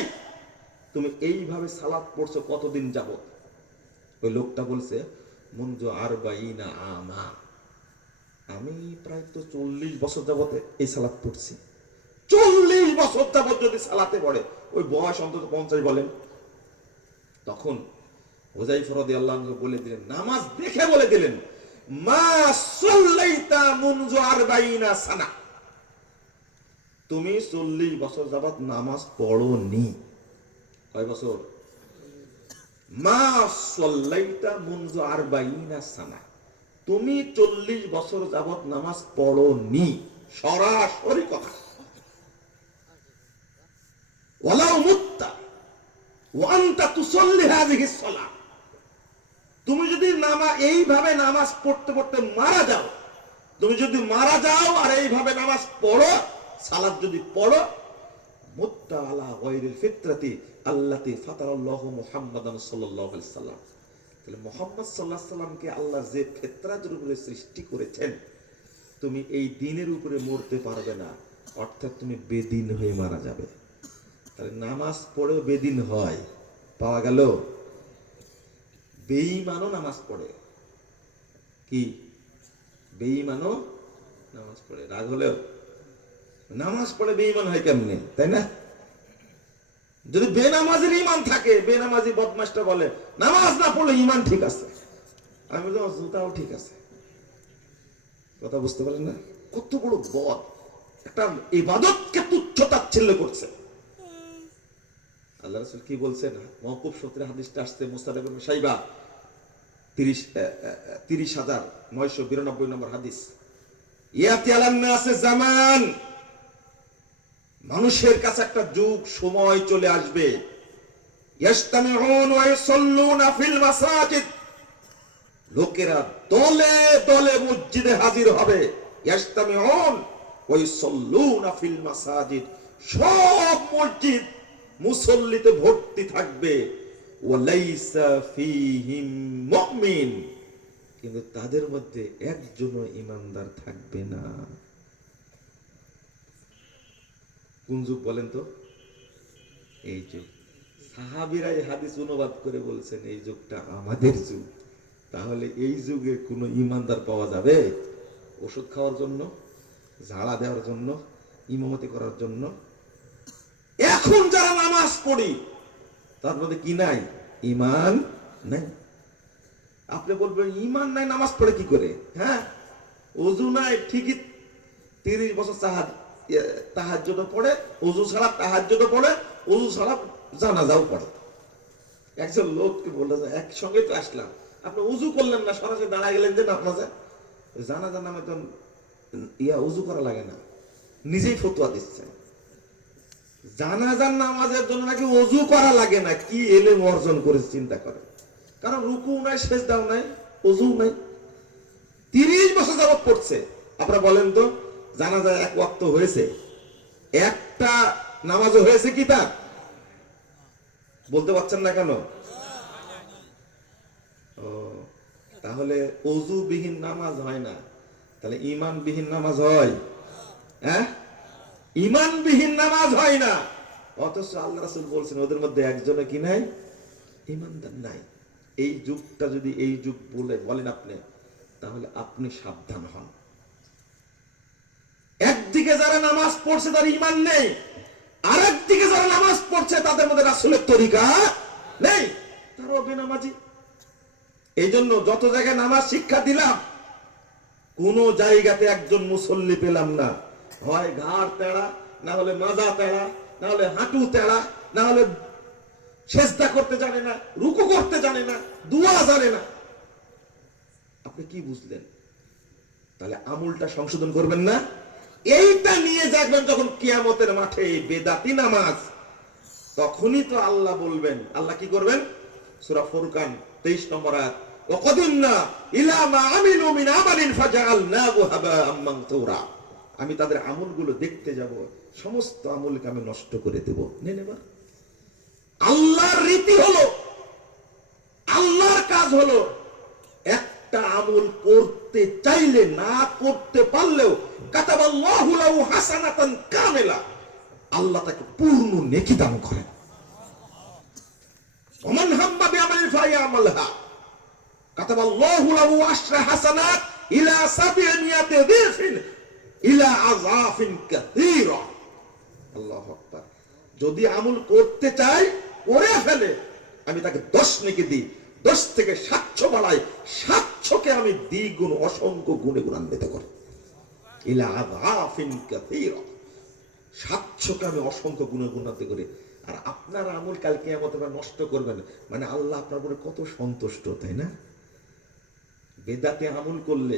তুমি এইভাবে সালাত পড়ছো কতদিন যাবত? ওই লোকটা বলছে, মুনযু 40 আমা, আমি প্রায় তো 40 বছর যাবত এই সালাত পড়ছি। 40 বছর যাবত যদি সালাতে পড়ে, ওই বয়স অন্তত 50 বলেন। তখন হুযায়ফা রাদিয়াল্লাহু আনহু বলে দিলেন, নামাজ দেখে বলে দিলেন, মা সাল্লাইতা মুনযু 40 সানা, তুমি 40 বছর যাবত নামাজ পড়োনি। কয় বছর? মা সাল্লাইতা মুনযু 40 সানা, তুমি 40 বছর যাবত নামাজ পড়োনি। সরাসরি কথা। ওয়ালাউ মুত্তা ওয়া আনতা তুসাল্লি হাযিহি সালাত, তুমি যদি এইভাবে নামাজ পড়তে পড়তে মারা যাও, তুমি যদি মারা যাও আর এইভাবে নামাজ পড়ো, সালাত যদি পড়ো, মুত্তা আলা গায়রিল ফিতরাতি আল্লাতী ফাতারাল্লাহু মুহাম্মাদান সাল্লাল্লাহু আলাইহি সাল্লাম, তাহলে মুহাম্মদ সাল্লাল্লাহু আলাইহি সাল্লামকে আল্লাহ যে ফিতরাতের উপরে সৃষ্টি করেছেন, তুমি এই দ্বীনের উপরে মরতে পারবে না, অর্থাৎ তুমি বেদিন হয়ে মারা যাবে। তাহলে নামাজ পড়েও বেদিন হয়, পাওয়া গেল। বেঈমানও নামাজ পড়ে, কি বেঈমানও নামাজ পড়ে, রাগ হলেও নামাজ পড়ে বেঈমান হয় কেমনে, তাই না? যদি বেনামাজির ঈমান থাকে, বেনামাজি বদমাশটা বলে নামাজ না পড়লে ঈমান ঠিক আছে, আমি বললাম জুতাও ঠিক আছে। কথা বুঝতে পারলেন না? কত বড় বদ, একটা ইবাদতকে তুচ্ছ তাচ্ছিল্য করছে। আল্লাহ রাসূল কি বলছেন? মওকুফ সূত্রে হাদিসটা আসছে, মুসনাদ ইবনে শাইবা 30,992 নম্বর হাদিস। ইয়াতি আলান নাসে জামান, মানুষের কাছে একটা যুগ সময় চলে আসবে, ইয়াজতামিউন ওয়া ইউসাল্লুনা ফিল মাসাজিদ, লোকেরা দলে দলে মসজিদে হাজির হবে। ইয়াজতামিউন ওয়া ইউসাল্লুনা ফিল মাসাজিদ, সব মসজিদ মুসল্লিতে ভর্তি থাকবে। ওয়ালাইসা ফীহিম মুমিন, কিন্তু তাদের মধ্যে একজনও ঈমানদার থাকবে না। কোন যুগ বলেন তো? এই যুগ। সাহাবীরা এই হাদিস অনুবাদ করে বলছেন এই যুগটা আমাদের যুগ। তাহলে এই যুগে কোনো ঈমানদার পাওয়া যাবে? ওষুধ খাওয়ার জন্য, ঝাড়া দেওয়ার জন্য, ইমামতি করার জন্য। এখন যারা নামাজ পড়ি তার মধ্যে কি নাই? ঈমান নাই। আপনি বলবেন ঈমান নাই, নামাজ পড়ে কি করে? হ্যাঁ, ওযু নাই ঠিকই, 30 বছর তাহাজ্জুদ পড়ে, ওযু ছাড়া তাহাজ্জুদ পড়ে, ওযু ছাড়া জানাজাও পড়ে। একজন লোককে বললেন, একসঙ্গে তো আসলাম, আপনি ওযু করলেন না, সরাসরি দাঁড়ায় গেলেন যে নামাজে। জানাজার নামে তো ওযু করা লাগে না, নিজেই ফতোয়া দিচ্ছেন। জানাজার নামাজের জন্য নাকি ওযু করা লাগে না। কি এলেম অর্জন করে চিন্তা করে। কারণ রুকু নাই, সেজদাও নাই, ওযু নাই। 30 বছর যাবত পড়ছে। আপনারা বলেন তো, জানাজা এক ওয়াক্ত হয়েছে? একটা নামাজও হয়েছে কি তা বলতে পারছেন না কেন? তাহলে ওযুবিহীন নামাজ হয় না, তাহলে ঈমানবিহীন নামাজ হয়? হ্যাঁ, ঈমানবিহীন নামাজ হয় না। অথচ আল্লাহ রাসূল বলছেন ওদের মধ্যে একজনও কি নাই? ঈমানদার নাই। এই যুগটা যদি এই যুগ বলেন আপনি, তাহলে আপনি সাবধান হন। একদিকে একদিকে যারা নামাজ পড়ছে তার ঈমান নেই, আরেকদিকে যারা নামাজ পড়ছে তাদের মধ্যে রাসূলের তরিকা নেই, তারাও বেনামাজি। এই জন্য যত জায়গায় নামাজ শিক্ষা দিলাম, কোন জায়গাতে একজন মুসল্লি পেলাম না, হয় ঘাড় তেড়া, না হলে মাজা তেড়া, না হলে হাঁটু তেড়া, না হলে সেজদা করতে জানে না, রুকু করতে জানে না, দুয়া জানে না। আপনি কি বুঝলেন? তাহলে আমলটা সংশোধন করবেন না? এইটা নিয়ে যাবেন যখন কিয়ামতের মাঠে বেদাতি নামাজ, তখনই তো আল্লাহ বলবেন। আল্লাহ কি করবেন? সূরা ফুরকান 23 নম্বর আয়াত, ওয়াকাদিমনা ইলা মা আমিলু মিন আমালিন ফাজআলনাহু হাবাআম মানসুরা। আমি তাদের আমলগুলো দেখতে যাব, সমস্ত আমলকে আমি নষ্ট করে দেব। নেবা আল্লাহর রীতি হলো, আল্লাহর কাজ হলো, একটা আমল করতে চাইলে না করতে পারলেও কাতাবাল্লাহু লাহু হাসানাতান কামিলা, আল্লাহ তাকে পূর্ণ নেকি দান করেন। ওমান হাম্মা বিআমালিন ফায়ামালহা কাতাবাল্লাহু লাহু আশরা হাসানাত ইলা 700 দিফিন ইলা আযাফিন কাসীরা। আল্লাহু আকবার। যদি আমল করতে চাই, করে ফেলে, আমি তাকে 10 নেকি দিই, 10 থেকে 700 বাড়াই, 700কে আমি দ্বিগুণ অসংখ্য গুণে গুণান্বিত করি। ইলা আযাফিন কাসীরা, 700কে আমি অসংখ্য গুণে গুণান্বিত করি। আর আপনার আমল কাল কিয়ামতে নষ্ট করবেন, মানে আল্লাহ আপনার উপরে কত সন্তুষ্ট, তাই না? বেদাতে আমল করলে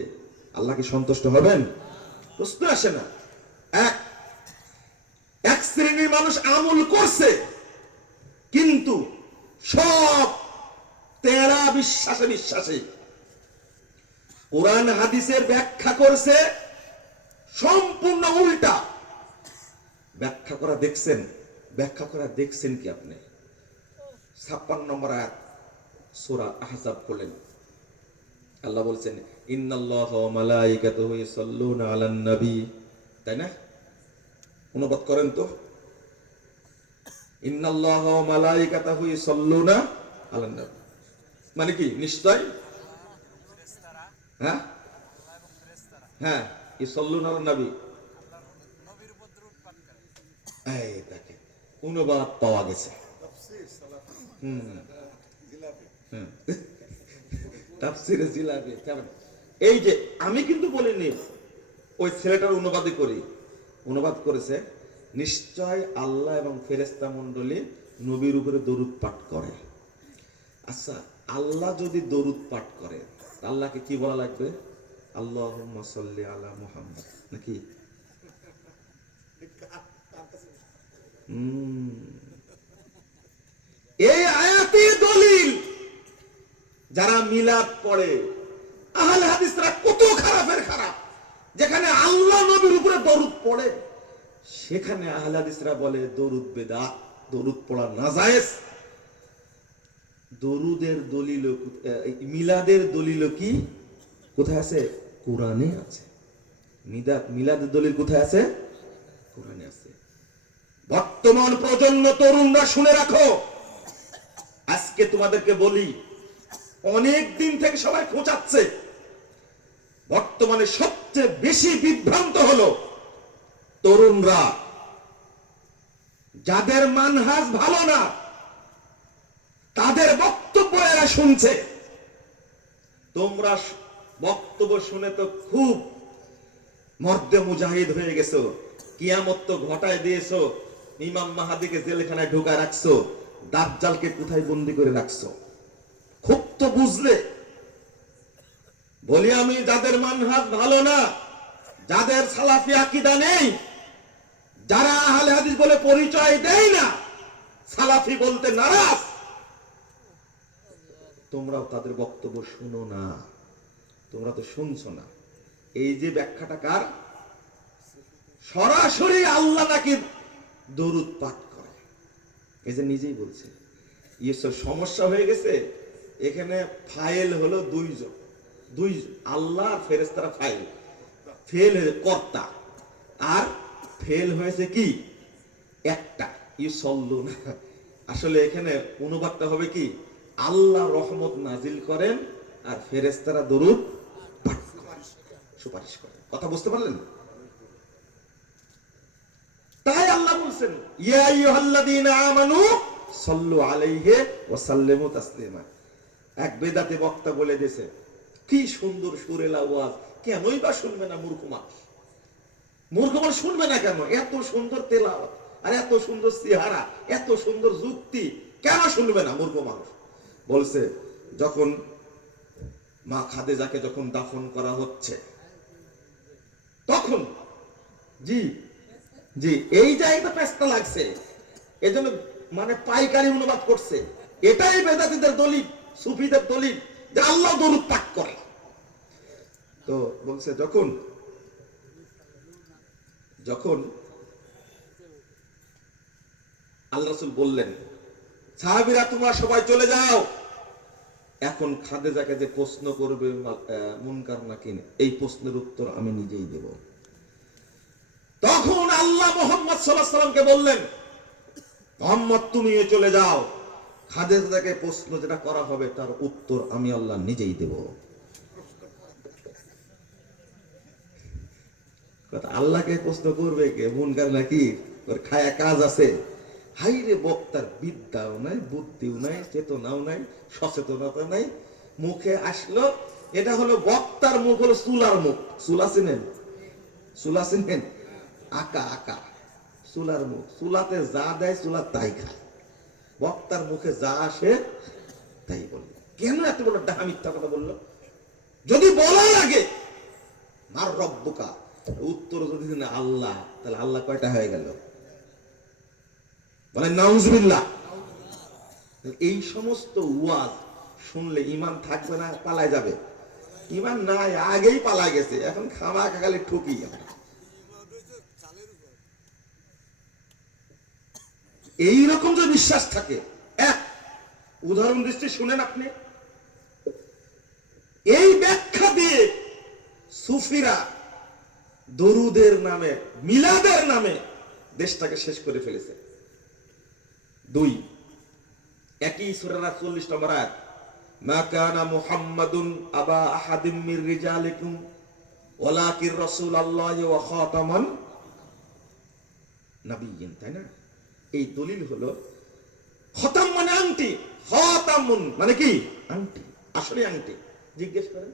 আল্লাহ কি সন্তুষ্ট হবেন? প্রশ্ন আসে না। এক শ্রেণীর মানুষ আমল করছে, কিন্তু সব তেরা বিশ্বাসে বিশ্বাসী, কোরআন হাদিসের ব্যাখ্যা করছে সম্পূর্ণ উল্টা। ব্যাখ্যা করা দেখছেন? ব্যাখ্যা করা দেখছেন কি আপনি? 56 নম্বর আয়াত সূরা আহজাব পড়লেন, আল্লাহ বলছেন ইন্নাল্লাহা ওয়া মালাইকাতুহু ইউসাল্লুনা আলান নবী, তাই না? অনুবাদ করেন তো, ইন্নাল্লাহা ওয়া মালাইকাতুহু ইউসাল্লুনা আলান নবী মানে কি? নিশ্চয়, হ্যাঁ হ্যাঁ, ইউসাল্লুনা আলান নবী, এই দেখেন অনুবাদ পাওয়া গেছে। তাফসীরে জিলাপি কেমন? এই যে আমি কিন্তু বলিনি, ওই ছেলেটার অনুবাদই করি, অনুবাদ করেছে নিশ্চয় আল্লাহ এবং ফেরেশতা মণ্ডলী নবীর উপরে দরুদ পাঠ করে। আচ্ছা, আল্লাহ যদি দরুদ পাঠ করে, আল্লাহকে কি বলা লাগবে? আল্লাহুম্মা সাল্লি আলা মুহাম্মাদ, নাকি? এই আয়াতি দলিল। যারা মিলাদ পড়ে, আহলে হাদিসরা কত খারাপের খারাপ, যেখানে আল্লাহ নবীর উপরে দরুদ পড়ে সেখানে আহলে হাদিসরা বলে দরুদ বেদাত, দরুদ পড়া নাজায়েজ। দরুদের দলিল, মিলাদের দলিল কি কোথায় আছে? কোরআনে আছে। মিলাদের দলিল কোথায় আছে? কোরআনে আছে। বর্তমান প্রজন্ম তরুণরা শুনে রাখো, আজকে তোমাদেরকে বলি, অনেক দিন থেকে সবাই খোঁচাচ্ছে, বর্তমানে সবচেয়ে বেশি বিভ্রান্ত হলো তরুণরা, যাদের মানহাজ ভালো না তাদের বক্তব্য এরা শুনছে। তোমরা বক্তব্য শুনে তো খুব মর্দে মুজাহিদ হয়ে গেছো, কিয়ামত তো ঘটায় দিয়েছো, ইমাম মাহাদিকে জেলখানায় ঢোকা রাখছো, দাজ্জালকে কোথায় বন্দী করে রাখছো, খুব তো বুঝলে। বলি আমি, যাদের মানহাজ ভালো না, যাদের সালাফি আকীদা নেই, যারা আহলে হাদিস বলে পরিচয় দেয় না, সালাফি বলতে নারাজ, তোমরাও তাদের বক্তব্য শুনো না, তোমরা তো শুনছো না। এই যে ব্যাখ্যাটা কার? সরাসরি আল্লাহ নাকি দরুদ পাঠ করে, এই যে নিজেই বলছে। ইয়েসুর সমস্যা হয়ে গেছে, এখানে ফাইল হলো দুইজন, আল্লাহ আর ফেরেশতারা ফাইল, ফেল কর্তা, আর ফেল হয়েছে কি একটা, ইউসাল্লুনা। আসলে এখানে অনুবাদটা হবে কি, আল্লাহ রহমত নাজিল করেন আর ফেরেশতারা দরুদ পাঠ করেন, সুপারিশ করেন। কথা বুঝতে পারলেন? বলছেন ইয়া আইয়ুহাল্লাযীনা আমানু সাল্লু আলাইহি ওয়া সাল্লিমু তাসলিমা। এক বেদাতি বক্তা বলে দিয়েছে, কি সুন্দর সুরেলা ওয়াজ, কেনই বা শুনবে না মূর্খ মানুষ? মূর্খ মানুষ শুনবে না কেন? এত সুন্দর তেলাওয়াত আর এত সুন্দর চেহারা, এত সুন্দর যুক্তি, কেন শুনবে না মূর্খ মানুষ? বলছে যখন মা খাদিজাকে যখন দাফন করা হচ্ছে তখন জি জি এই জায়গাটা পেস্তা লাগছে, এজন্য মানে পাইকারি অনুবাদ করছে। এটাই বেদাতীদের দলিল, সুফিদের দলিল যে আল্লাহ দরুদ পাক করে। তো বলছে যখন যখন আল্লাহ রাসূল বললেন সাহাবীরা তোমরা সবাই চলে যাও, এখন খাদিজাকে যে প্রশ্ন করবে মুনকার নাকির, এই প্রশ্নের উত্তর আমি নিজেই দেব। তখন আল্লাহ মুহাম্মদ সাল্লাল্লাহু আলাইহি সাল্লামকে বললেন, মুহাম্মদ তুমিও চলে যাও, খাদিজাকে প্রশ্ন যেটা করা হবে তার উত্তর আমি আল্লাহ নিজেই দেব। আল্লাহকে প্রশ্ন করবে কে? মুনকার নাকির, ওর খায়া কাজ আছে। হাইরে বক্তার বিদ্যাও নাই, বুদ্ধিও নাই, চেতনাও নাই, সচেতনতা নাই, মুখে আসলো। এটা হলো বক্তার মুখ, হলো চুলার মুখ। চুলা চিনেন? চুলা চিনেন? আকা আকা চুলার মুখ, চুলাতে যা দেয় চুলা তাই খায়। বক্তার মুখে যা আসে তাই বলে। কেন এত বড় ডাহা মিথ্যা কথা বললো? যদি বলা লাগে মার রব্বুকা, উত্তর যদি না আল্লাহ, তাহলে আল্লাহ কয়টা হয়ে গেল? বলে নাউজুবিল্লাহ। এই সমস্ত ওয়াজ শুনলে ঈমান থাকবে না, পালায় যাবে। ঈমান নাই, আগেই পালায় গেছে, এখন খামাখা খালি ঠকি। এইরকম যে বিশ্বাস থাকে, এক উদাহরণ দৃষ্টি শুনেন আপনি। এই ব্যাখ্যা দিয়ে সুফিরা দরুদের নামে, মিলাদের নামে দেশটাকে শেষ করে ফেলেছে। দুই, একই সূরার 40 নম্বর আয়াত, মা কানা মুহাম্মাদুন আবা আহাদিম মির রিজালিকুম ওয়ালাকির রাসূলুল্লাহি ওয়া খাতামান নাবিয়্যিন। তাই না? এই দলিল হলো খতাম মানে আংটি, খতামুন মানে কি? আংটি। আসলে আংটি, জিজ্ঞেস করেন।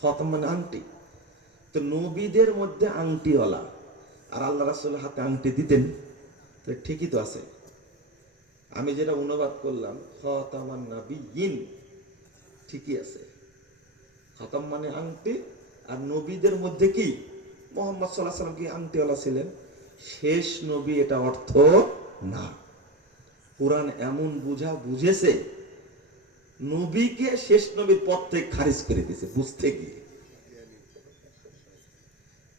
খতাম মানে আংটি। তো নবীদের মধ্যে আংটিওয়ালা আর আল্লাহ রাসূলের হাতে আংটি দিতেন, তো ঠিকই তো আছে। আমি যেটা অনুবাদ করলাম খতামান নাবিয়্যিন, ঠিকই আছে। খতাম মানে আংটি, আর নবীদের মধ্যে কি মুহাম্মদ সাল্লাল্লাহু আলাইহি ওয়াসাল্লাম কি আংটিওয়ালা ছিলেন? শেষ নবী এটা অর্থ না। কুরআন এমন বুঝেছে, নবীকে শেষ নবীর পদ থেকে খারিজ করে দিয়েছে বুঝতে গিয়ে।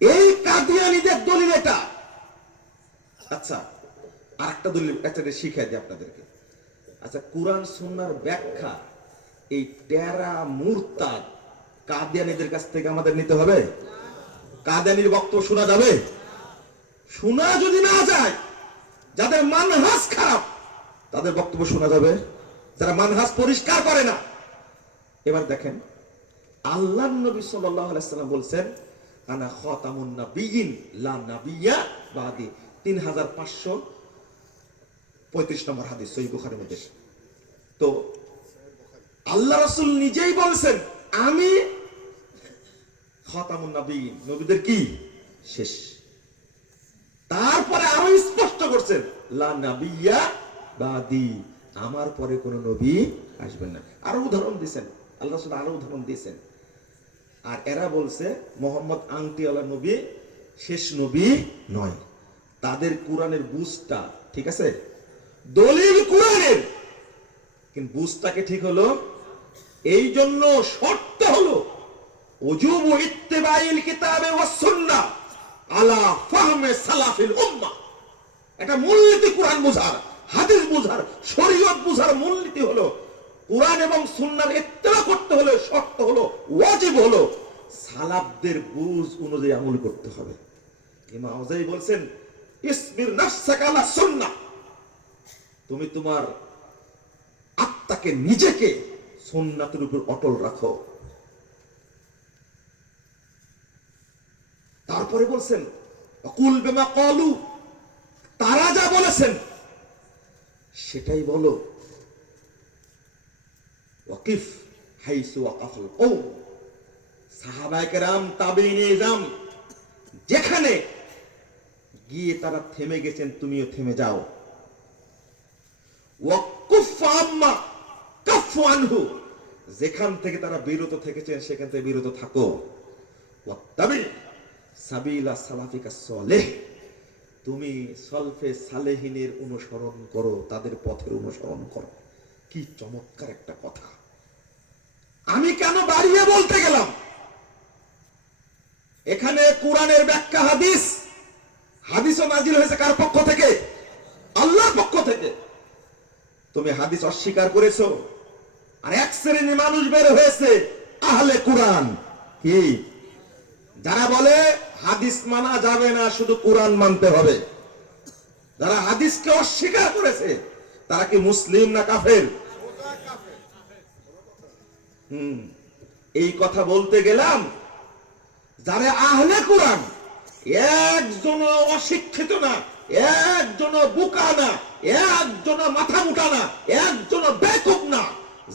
এই কাদিয়ানীদের দলিল এটা। আচ্ছা, আরেকটা দলিল একটা শিখাই দিই আপনাদেরকে। আচ্ছা, কুরআন সুন্নাহর ব্যাখ্যা এই টেরা মুরতাদ কাদিয়ানীদের কাছ থেকে আমাদের নিতে হবে? কাদিয়ানীর বক্তব্য শোনা যাবে? শোনা যদি না যায়, যাদের মানহাজ খারাপ তাদের বক্তব্য শোনা যাবে, যারা মানহাজ পরিষ্কার করে না। এবার দেখেন, আল্লাহর নবী সাল্লাল্লাহু আলাইহি ওয়াসাল্লাম বলছেন আনা খাতামুন নাবিয়্যিন লা নাবিয়্যা বাদি। 3535 নম্বর হাদিস সহিহ বুখারীর মধ্যে। তো আল্লাহ রাসূল নিজেই বলছেন আমি খাতামুন নাবিয়্যিন, নবীদের কি শেষ। তারপরে আরো স্পষ্ট করছেন লা নাবিয়্যা বাদি, আমার পরে কোন নবী আসবেন না। আরো উদাহরণ দিয়েছেন আল্লাহ রাসূল, আরো উদাহরণ দিয়েছেন। আর এরা বলছে মুহাম্মদ আংটিওয়ালা নবী, শেষ নবী নয়। তাদের কুরআনের বুঝটা ঠিক আছে, দলিল কুরআনের, কিন্তু বুঝটাকে ঠিক হলো। এই জন্য শর্ত হলো ওয়াজিবু ইত্তিবাইল কিতাবে ওয়াস সুন্নাহ আলা ফাহমে সালাফিল উম্মাহ। এটা মূলনীতি কুরআন বুঝার, হাদিস বুঝার, শরীয়ত বুঝার মূলনীতি হলো কুরআন এবং সুন্নাহর ইত্তেবা করতে হলে শর্ত হলো, ওয়াজিব হলো সালাফদের বুঝ অনুযায়ী আমল করতে হবে। ইমাম আউজাই বলছেন ইসবির নাফসাকা আলা সুন্নাহ, তুমি তোমার আত্মাকে, নিজেকে সুন্নাতের উপর অটল রাখো। তারপরে বলছেন কুল বিমা ক্বালু, তারা যা বলেছেন সেটাই বলো। ওয়াকিফ হাইসু ওয়াকাফাল কওম, সাহাবায়ে কেরাম, তাবেঈন ইজম যেখানে গিয়ে তারা থেমে গেছেন, তুমিও থেমে যাও। ওয়াকুফ আম্মা কাফু আনহু, যেখান থেকে তারা বিরত থেকেছেন সেখান থেকে বিরত থাকো। ওয়াত্তাবি সাবিলা সালাফিকা সালেহ, তুমি সলফে সালেহিনের অনুসরণ করো, তাদের পথের অনুসরণ করো। কি চমৎকার একটা কথা! আমি কেন বাড়িয়ে বলতে গেলাম? এখানে কোরআনের ব্যাখ্যা হাদিস, হাদিসও নাজিল হয়েছে কার পক্ষ থেকে? আল্লাহর পক্ষ থেকে। তুমি হাদিস অস্বীকার করেছো, আর এক শ্রেণীর মানুষ বের হয়েছে আহলে কোরআন, কি যারা বলে হাদিস মানা যাবে না, শুধু কোরআন মানতে হবে। যারা হাদিসকে অস্বীকার করেছে তারা কি মুসলিম না কাফের? এই কথা বলতে গেলাম, যারা আহলে কোরআন, একজন অশিক্ষিত না, একজন বোকা না, একজন মাথা মুটা না, একজন বেকুব না,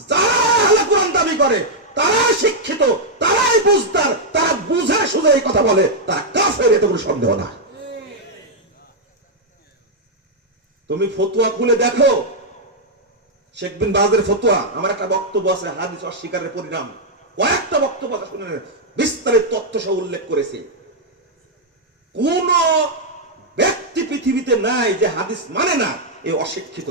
যারা আহলে কোরআন দাবি করে তারাই শিক্ষিত, তারাই বুঝদার, তারা বুঝে শুধু এই কথা বলে, তারা কাফের, এতে কোনো সন্দেহ না। তুমি ফতোয়া খুলে দেখো, শেখ বিন বাজের ফতোয়া। আমার একটা বক্তব্য আছে হাদিস অস্বীকারের পরিণাম, কয়েকটা বক্তব্য আছে, শুনে বিস্তারিত তথ্য সহ উল্লেখ করেছে। কোন ব্যক্তি পৃথিবীতে নাই যে হাদিস মানে না, এই অশিক্ষিত।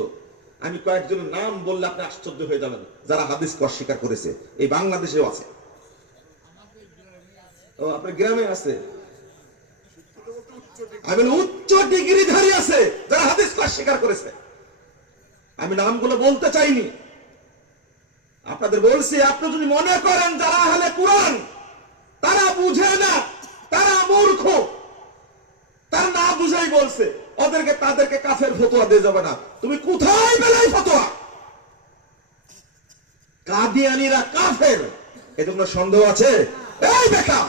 আমি কয়েকজনের নাম বললে আপনি আশ্চর্য হয়ে যাবেন যারা হাদিসকে অস্বীকার করেছে। এই বাংলাদেশেও আছে, ও আপনার গ্রামে আছে, আমি উচ্চ ডিগ্রিধারী আছে যারা হাদিসকে অস্বীকার করেছে। আমি নামগুলো বলতে চাইনি, আপনাদের বলছি, আপনি যদি মনে করেন যারা আহলে কোরআন তারা বুঝে না, তারা মূর্খ, তারা না বুঝেই বলছে, ওদেরকে তাদেরকে কাফের ফতোয়া দিয়ে যাবে না। তুমি কোথায় পেলে ফতোয়া? কাদিয়ানীরা কাফের, এতে কোনো সন্দেহ আছে? এই দেখা,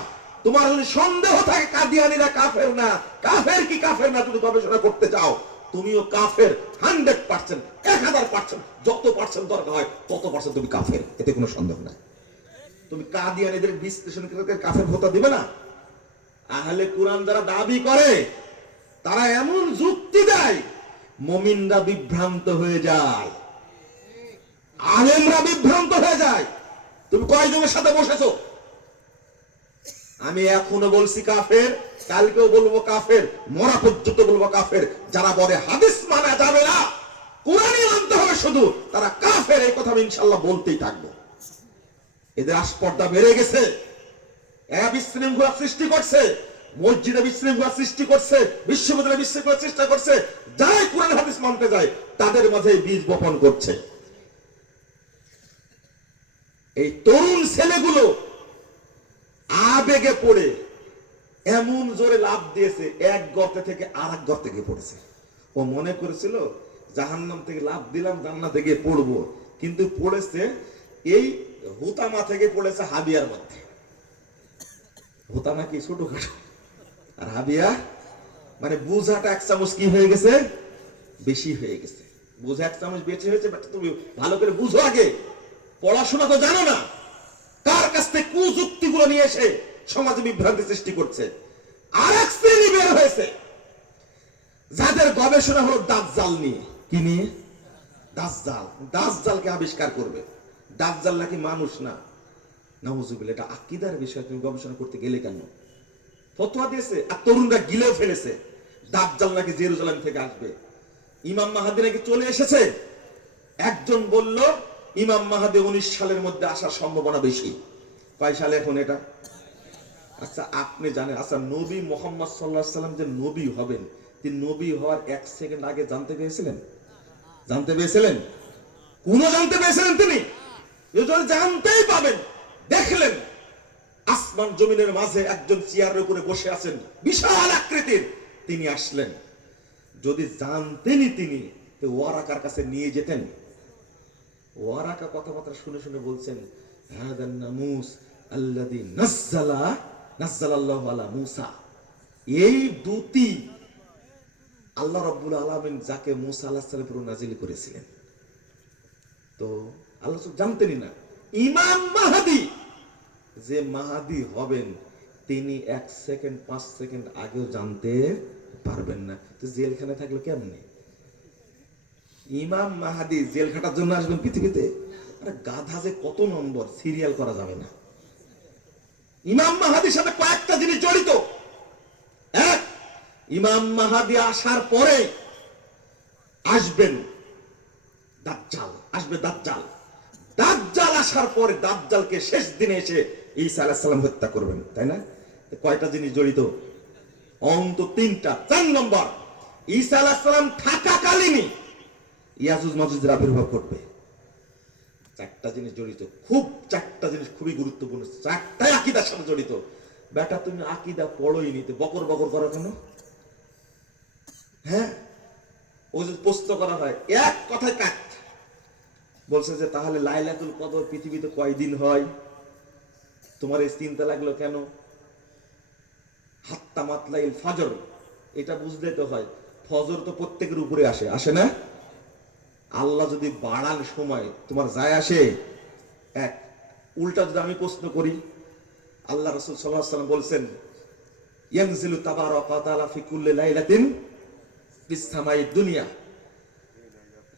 তোমার যদি সন্দেহ থাকে কাদিয়ানীরা কাফের না, কাফের কি কাফের না, তুমি গবেষণা করতে চাও, তুমিও কাফের 100%, 1000%, যত পার্সেন্ট দরকার হয় তত পার্সেন্ট তুমি কাফের, এতে কোনো সন্দেহ নাই। তুমি কাদিয়ানীদের বিশ্লেষণ করে কাফের ফতোয়া দিবে না? আহলে কোরআন যারা দাবি করে তারা এমন যুক্তি দেয়, মুমিনরা বিভ্রান্ত হয়ে যায়, আলেমরা বিভ্রান্ত হয়ে যায়। তুমি কয়জনের সাথে বসেছো? আমি এখনো বলছি কাফের, কালকেও বলবো কাফের, মরা পর্যন্ত বলবো কাফের। যারা বলে হাদিস মানা যাবে না, কোরআনই মানতে হবে শুধু, তারা কাফের, এই কথা আমি ইনশাআল্লাহ বলতেই থাকবো। এদের আসপর্দা বেড়ে গেছে, বিশৃঙ্খলা সৃষ্টি করছে, মসজিদে বিশৃঙ্খলা সৃষ্টি করছে, বিশ্ববিদ্যালয়ে বিশৃঙ্খলা চেষ্টা করছে। যারাই কোরআন হাদিস মানতে যায় তাদের মাঝে বীজ বপন করছে। এই তরুণ ছেলেগুলো আবেগে পড়ে এমন জোরে লাফ দিয়েছে, এক গর্তে থেকে আর এক গর্তে গিয়ে পড়েছে। ও মনে করেছিল জাহান্নাম থেকে লাফ দিলাম জান্নাতে গিয়ে পড়বো, কিন্তু পড়েছে এই হুতামা থেকে পড়েছে হাবিয়ার মধ্যে। হুতামা কি ছোটখাটো, আর হাবিয়া মানে বুঝাটা এক চামচ কি হয়ে গেছে, বেশি হয়ে গেছে। বুঝা এক চামচ বেশি হয়েছে, তুমি ভালো করে বুঝো আগে, পড়াশোনা তো জানো না, কার কাছ থেকে কুযুক্তিগুলো নিয়ে এসে সমাজে বিভ্রান্তি সৃষ্টি করছে। আর এক শ্রেণী বের হয়েছে যাদের গবেষণা হলো দাজ্জাল নিয়ে। কি নিয়ে? দাজ্জাল। দাজ্জালকে আবিষ্কার করবে। দাজ্জাল নাকি মানুষ না, নাউজুবিল্লাহ, এটা আকীদার বিষয়, তুমি গবেষণা করতে গেলে কেন? ফতোয়া দিয়েছে, আর তরুণরা গিলেও ফেলেছে দাজ্জাল নাকি জেরুজালেম থেকে আসবে, ইমাম মাহদী নাকি চলে এসেছে। একজন বলল ইমাম মাহদী 19 সালের মধ্যে আসার সম্ভাবনা বেশি। কয় সালে এখন এটা? আচ্ছা আপনি জানেন, আচ্ছা নবী মুহাম্মদ সাল্লাল্লাহু আলাইহি সাল্লাম যে নবী হবেন, তিনি নবী হওয়ার 1 সেকেন্ড আগে জানতে পেরেছিলেন? জানতে পেরেছিলেন? কোন জানতে পেরেছিলেন তিনি? জানতেই পাবেন, দেখলেন আসমান জমিনের মাঝে একজন চেয়ারের উপরে বসে আছেন, বিশাল আকৃতির, তিনি আসলেন। যদি জানতেনই তিনি, তো ওয়ারাকার কাছে নিয়ে যেতেন। ওয়ারাকা কথাবার্তা শুনে শুনে বলছেন, হাদান নামুস আল্লাযী নাযালাল্লাহু আলা মূসা, এই দূতই আল্লাহ রাব্বুল আলামিন যাকে মুসা আলাইহিস সালামের উপর নাজিল করেছিলেন, তো আল্লাহ জানতেনই না ইমাম মাহদী, যে মাহাদি হবেন তিনি 1 সেকেন্ড 5 সেকেন্ড আগেও জানতে পারবেন না। তো জেলখানে থাকলো কেমনে? ইমাম মাহাদি জেল খাটার জন্য আসবেন পৃথিবীতে? আরে গাধা যে কত নম্বর, সিরিয়াল করা যাবে না। ইমাম মাহাদির সাথে কয়েকটা জিনিস জড়িত। এক, ইমাম মাহাদি আসার পরে আসবেন দাজ্জাল, আসবে দাজ্জাল। দাজ্জাল আসার পরে দাজ্জালকে শেষ দিনে এসে ঈসা আলাইহিস সালাম হত্যা করবেন, তাই না? কয়টা জিনিস জড়িত? অন্তত 3টা। 4 নম্বর, ঈসা আলাইহিস সালাম থাকাকালীনই ইয়াজুজ মাজুজের আবির্ভাব ঘটবে। 4টা জিনিস জড়িত, খুব 4টা জিনিস খুবই গুরুত্বপূর্ণ, 4টাই আকীদার সাথে জড়িত। বেটা তুমি আকীদা পড়োই নিতে বকর বকর করো কেন? হ্যাঁ, ও যদি প্রশ্ন করা হয় এক কথায় কাট বলছে যে তাহলে লাইলাতুল কদর পৃথিবীতে কয়দিন হয়? তোমার এই চিন্তা লাগলো কেন? হাত্তা মাতলাইল ফজর, এটা বুঝলে তো হয় ফজর তো প্রত্যেকের উপরে আসে, আসে না? আল্লাহ যদি বাড়ান সময় তোমার যায় আসে? এক। উল্টা যদি আমি প্রশ্ন করি, আল্লাহ রাসূল সাল্লাল্লাহু আলাইহি ওয়াসাল্লাম বলছেন ইয়ানজিলু তাবারাকা ওয়া তাআলা ফি কুল্লি লাইলাতিন ফিস সামাই দুনিয়া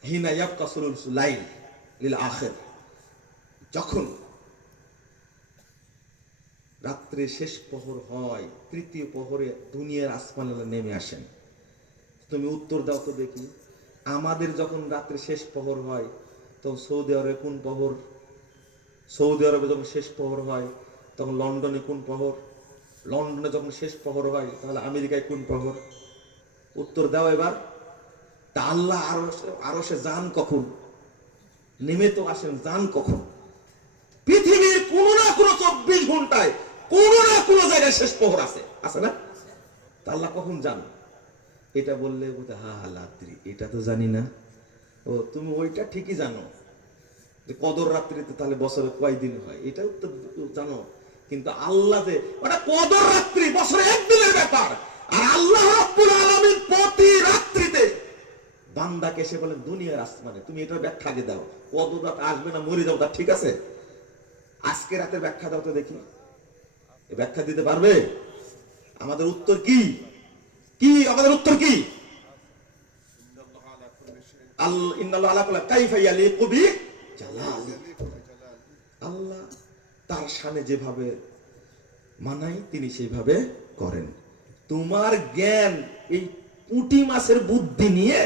হিনা ইয়াবকা সুলুসুল লাইল লিল আখির। যখন রাত্রে শেষ প্রহর হয়, তৃতীয় প্রহরে দুনিয়ার আসমানে নেমে আসেন। তুমি উত্তর দাও তো দেখি, আমাদের যখন রাত্রে শেষ প্রহর হয় তখন সৌদি আরবে কোন প্রহর? সৌদি আরবে যখন শেষ প্রহর হয় তখন লন্ডনে কোন প্রহর? লন্ডনে যখন শেষ প্রহর হয় তাহলে আমেরিকায় কোন প্রহর? উত্তর দাও এবার। তা আল্লাহ আরো সে যান কখন? নেমে তো আসেন, যান কখন? পৃথিবীর কোন না কোন 24 ঘন্টায় কোন না কোন জায়গায় শেষ প্রহর আছে, আছে না? তা আল্লাহ কখন যান? এটা বললে বলতে হা হা রাত্রি, এটা তো জানি না। ও তুমি ওইটা ঠিকই জানো যে কদর রাত্রিতে তাহলে বছরে কয়দিন হয়, এটাও তো জানো। কিন্তু আল্লাহ যে ওটা কদর রাত্রি বছরে একদিনের ব্যাপার, আর আল্লাহ রাব্বুল আলামিন প্রতি রাত্রিতে বান্দাকে এসে বলেন দুনিয়ার আসমানে। তুমি এটার ব্যাখ্যা আগে দাও, কদর রাত আসবে না মরে যাও, তা ঠিক আছে? আজকে রাতের ব্যাখ্যা দাও তো দেখি, ব্যাখ্যা দিতে পারবে? আমাদের উত্তর কি? কি আমাদের উত্তর কি? আল্লাহ তার শানে যেভাবে মানাই তিনি সেইভাবে করেন। তোমার জ্ঞান এই পুঁটি মাছের বুদ্ধি নিয়ে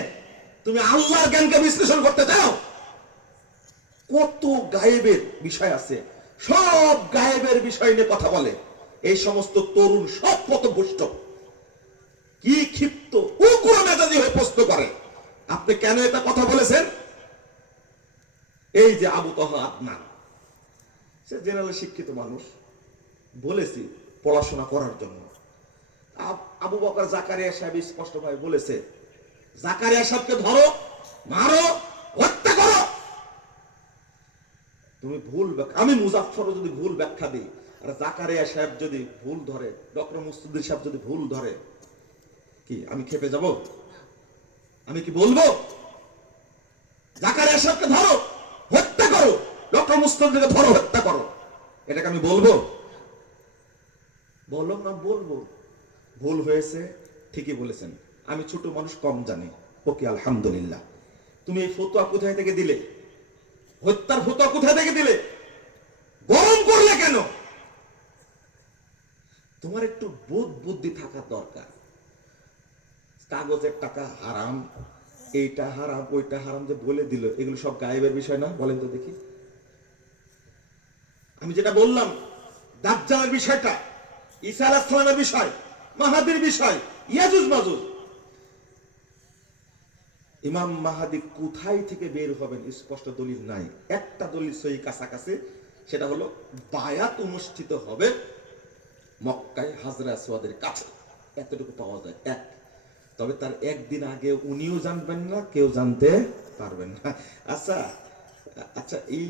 তুমি আল্লাহর জ্ঞানকে বিশ্লেষণ করতে চাও? কত গায়েবের বিষয় আছে, সব গায়েবের বিষয় নিয়ে কথা বলে এই সমস্ত তরুণ, সব পথভ্রষ্ট, কি ক্ষিপ্ত উগ্র মেজাজি হয়ে প্রশ্ন করে আপনি কেন এটা কথা বলেছেন? এই যে আবু তহা আদনান, সে জেনারেল শিক্ষিত মানুষ, বলেছি পড়াশোনা করার জন্য। আবু বকর জাকারিয়া সাহেব স্পষ্টভাবে বলেছে জাকারিয়া সাহেবকে ধরো, মারো, হত্যা করো। তুমি ভুল ব্যাখ্যা, আমি মুজাফফর যদি ভুল ব্যাখ্যা দিই আর জাকারিয়া সাহেব যদি ভুল ধরে, ডক্টর মুস্তাফিজুর সাহেব যদি ভুল ধরে, কি আমি খেপে যাব? আমি কি বলবো জাকারিয়া সাহেবকে ধরো, হত্যা করো, ডক্টর মুস্তাফিজুরকে ধরো, হত্যা করো? এটাকে আমি বলবো? বললাম না, বলবো। ভুল হয়েছে, ঠিকই বলেছেন, আমি ছোট মানুষ, কম জানি, ওকে আলহামদুলিল্লাহ। তুমি এই ফতোয়া কোথায় থেকে দিলে? হত্যার ফতোয়া কোথায় থেকে দিলে? গরম করলে কেন? তোমার একটু বোধ বুদ্ধি থাকা দরকার। কাগজের টাকা হারাম, এইটা হারাম, ওইটা হারাম যে বলে দিল, এগুলো সব গায়েবের বিষয় না? বলেন তো দেখি। আমি যেটা বললাম দাজ্জালের বিষয়টা, ঈসা আলাইহিস সালামের বিষয়, মাহাদির বিষয়, ইয়াজুজ মাজুজ, ইমাম মাহাদি কোথায় থেকে বের হবেন স্পষ্ট দলিল নাই। একটা দলিল সহি কাছাকাছি, সেটা হলো বায়াত অনুষ্ঠিত হবে মক্কায় হাজরা আসওয়াদের কাছে, এতটুকু পাওয়া যায়। এক, তবে তার একদিন আগে উনিও জানবেন না, কেউ জানতে পারবেন না। আচ্ছা আচ্ছা, এই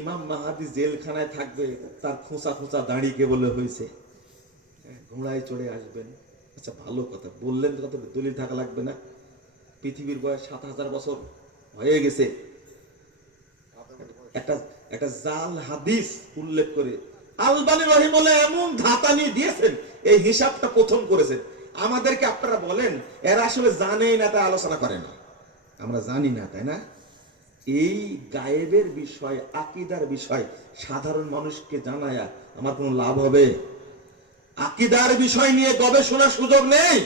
ইমাম মাহাদি জেলখানায় থাকবে, তার খোঁচা খোঁচা দাঁড়িয়ে কে বলে হয়েছে? ঘোড়ায় চড়ে আসবেন। আচ্ছা ভালো কথা বললেন, কত দলিল থাকা লাগবে না? পৃথিবীর বয়স 7000 বছর হয়ে গেছে, একটা একটা জাল হাদিস উল্লেখ করে আলবানী রহিমাহুল্লাহ এমন ধাতানি দিয়েছেন, এই হিসাবটা প্রথম করেছেন। আমাদেরকে আপনারা বলেন এরা আসলে জানেই না, তাই আলোচনা করে না। আমরা জানি না, তাই না? এই গায়েবের বিষয়, আকীদার বিষয় সাধারণ মানুষকে জানায়া আমার কোনো লাভ হবে? আকীদার বিষয় নিয়ে গবেষণার সুযোগ নেই।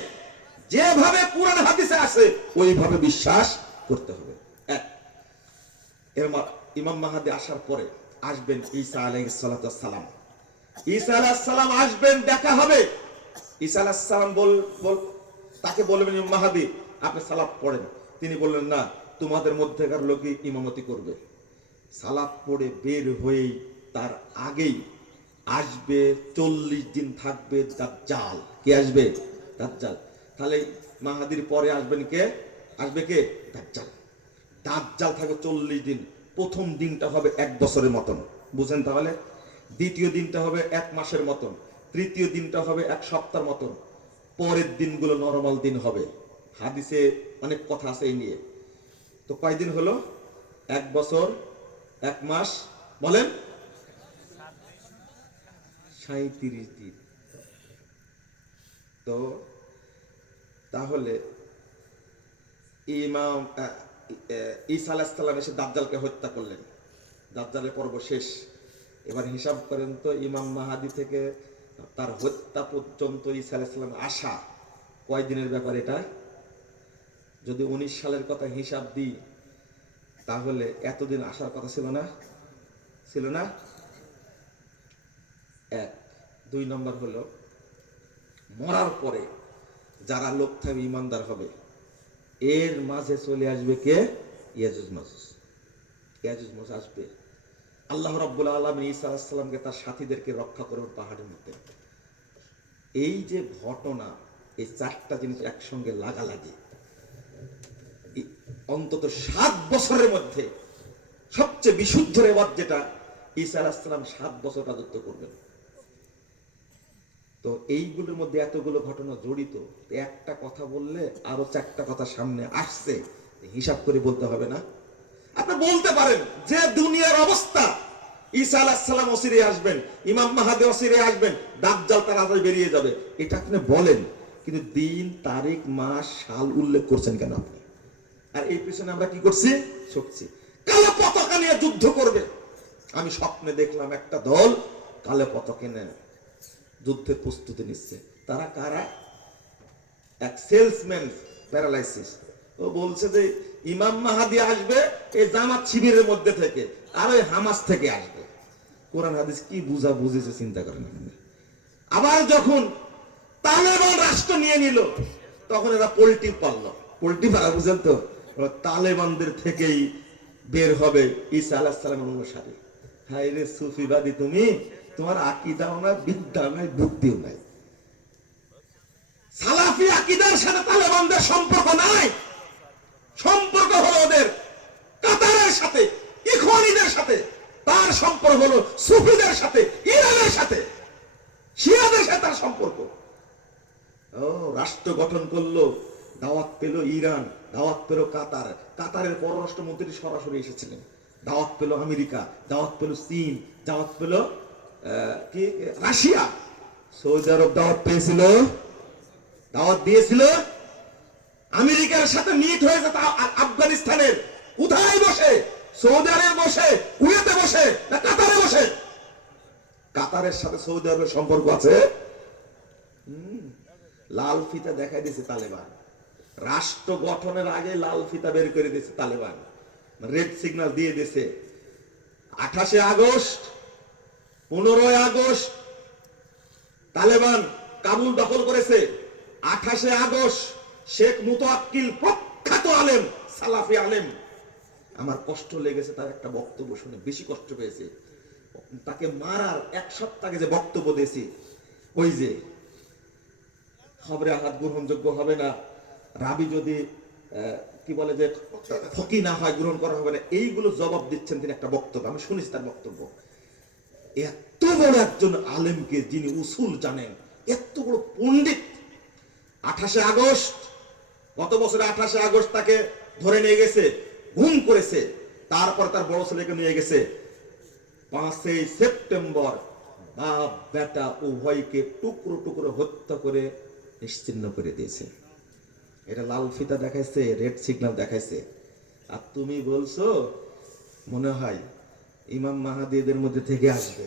যেভাবে কুরআন হাদিসে আছে ওইভাবে বিশ্বাস করতে হবে। এক, ইমাম মাহদী আসার পরে আসবেন ঈসা আলাইহিস সালাতু ওয়াস সালাম। ঈসা আলাইহিস সালাম আসবেন, দেখা হবে। ঈসা আলাইহিস সালাম তাকে বলবেন ইমাম মাহদী আপনি সালাত পড়েন। তিনি বললেন না, তোমাদের মধ্যেকার লোকই ইমামতি করবে। সালাত পড়ে বের হয়েই তার আগেই আসবে, 40 দিন থাকবে দাজ্জাল। কে আসবে? দাজ্জাল। তাহলে মাহাদির পরে আসবেন কে? আসবে কে? দাজ্জাল। দাজ্জাল থাকবে 40 দিন। প্রথম দিনটা হবে 1 বছরের মতন, বুঝেন তাহলে? দ্বিতীয় দিনটা হবে 1 মাসের মতন, তৃতীয় দিনটা হবে 1 সপ্তাহের মতন, পরের দিনগুলো নরমাল দিন হবে। হাদিসে অনেক কথা আছে এই নিয়ে। তো কয়দিন হলো? 1 বছর 1 মাস, বলেন 37 দিন। তো তাহলে ইমাম ঈসা আলাইহিস সালাম এসে দাজ্জালকে হত্যা করলেন, দাজ্জালের পর্ব শেষ। এবার হিসাব করেন তো ইমাম মাহাদি থেকে তার হত্যা পর্যন্ত ঈসা আলাইহিস সালাম আসা কয় দিনের ব্যাপার এটা? যদি 19 সালের কথা হিসাব দিই তাহলে এতদিন আসার কথা ছিল না? ছিল না? এক। 2 নম্বর হলো মরার পরে যারা লোক থাকবে ইমানদার হবে, এর মাঝে চলে আসবে কে? ইয়াজুজ মাজুজ। ইয়াজুজ মাজুজ আসবে। আল্লাহ রাব্বুল আলামিন ঈসা আলাইহিস সালামকে তার সাথীদেরকে রক্ষা করবেন পাহাড়ের মধ্যে। এই যে ঘটনা, এই 4টা জিনিস একসঙ্গে লাগালাগি, অন্তত 7 বছরের মধ্যে সবচেয়ে বিশুদ্ধ রেওয়াজ যেটা, ঈসা আলাইহিস সালাম 7 বছর রাজত্ব করবেন। তো এইগুলোর মধ্যে এতগুলো ঘটনা জড়িত, একটা কথা বললে আরো 4টা কথা সামনে আসছে, হিসাব করে বলতে হবে না? আপনি বলতে পারেন যে দুনিয়ার অবস্থা, ঈসা আলাইহিস সালাম অচিরে আসবেন, ইমাম মাহদী অচিরে আসবেন, দাজ্জাল তার আগে বেরিয়ে যাবে, এটা আপনি বলেন, কিন্তু দিন, তারিখ, মাস, সাল উল্লেখ করছেন কেন আপনি? আর এই পিছনে আমরা কি করছি? ছুটছি। কালো পতাকা নিয়ে যুদ্ধ করবে। আমি স্বপ্নে দেখলাম একটা দল কালো পতাকা নিয়ে যুদ্ধের প্রস্তুতি নিচ্ছে। তারা কারা? এক সেলসম্যান প্যারালাইসিস। ও বলছে যে ইমাম মাহদী আসবে এই জামাত শিবিরের মধ্যে থেকে, আর ওই হামাস থেকে আসবে। কোরআন হাদিস কি বুঝা বুঝেছে চিন্তা করেন। আবার যখন তালেবান রাষ্ট্র নিয়ে নিল তখন এরা পোল্ট্রি পারলো। পোল্ট্রি পারা বুঝেন তো? তালেবানদের থেকেই বের হবে ঈসা আলাইহিস সালামের অনুসারী। হায় রে সুফিবাদী তুমি, তোমার আকীদাও নাই, বিদ্যাও নাই, বুদ্ধিও নাই। সালাফি আকীদার সাথে তালেবানদের সম্পর্ক নাই। সম্পর্ক হলো ওদের কাতারের সাথে, ইখওয়ানিদের সাথে। তার সম্পর্ক হলো সুফিদের সাথে, ইরানের সাথে, শিয়াদের সাথে তার সম্পর্ক। ও রাষ্ট্র গঠন করলো, দাওয়াত পেল ইরান, দাওয়াত পেল কাতার, কাতারের পররাষ্ট্রমন্ত্রী সরাসরি এসেছিলেন। দাওয়াত পেল আমেরিকা, দাওয়াত পেল চীন, দাওয়াত পেল কি রাশিয়া। সৌদি আরব দাওয়াত পেয়েছিল, দাওয়াত দিয়েছিল। আমেরিকার সাথে মিট হয়েছে আফগানিস্তানের কোথায় বসে? সৌদি আরবে বসে, কুয়েতে বসে, না কাতারে বসে? কাতারের সাথে সৌদি আরবের সম্পর্ক আছে। লাল ফিতা দেখাই দিয়েছে তালেবান। রাষ্ট্র গঠনের আগে লাল ফিতা বের করে দিয়েছে তালেবান, রেড সিগন্যাল দিয়ে দিয়েছে। 28 আগস্ট, 15 আগস্ট তালেবান কাবুল দখল করেছে। 28 আগস্ট শেখ মুতাওয়াক্কিল, প্রখ্যাত আলেম, সালাফি আলেম, আমার কষ্ট লেগেছে তার একটা বক্তব্য শুনে, বেশি কষ্ট পেয়েছে। তাকে মারার 1 সপ্তাহ আগে যে বক্তব্য দিয়েছি, ওই যে খবরে আঘাত গ্রহণযোগ্য হবে না, রাবি যদি কি বলে যে ফকি না হয় গ্রহণ করা হবে না, এইগুলো জবাব দিচ্ছেন তিনি একটা বক্তব্য। আমি শুনেছি তার বক্তব্য। এত বড় একজন আলেমকে, যিনি উসুল জানেন, এত বড় পণ্ডিত, 28 আগস্ট, গত বছরে 28 আগস্ট তাকে ধরে নিয়ে গেছে, গুম করেছে। তারপর তার বড় ছেলেকে নিয়ে গেছে। 5ই সেপ্টেম্বর বাপ বেটা উভয়কে টুকরো টুকরো হত্যা করে নিশ্চিহ্ন করে দিয়েছে। এটা লাল ফিতা দেখাইছে, রেড সিগন্যাল দেখাইছে। আর তুমি বলছো মনে হয় ইমাম মাহাদি এদের মধ্যে থেকে আসবে।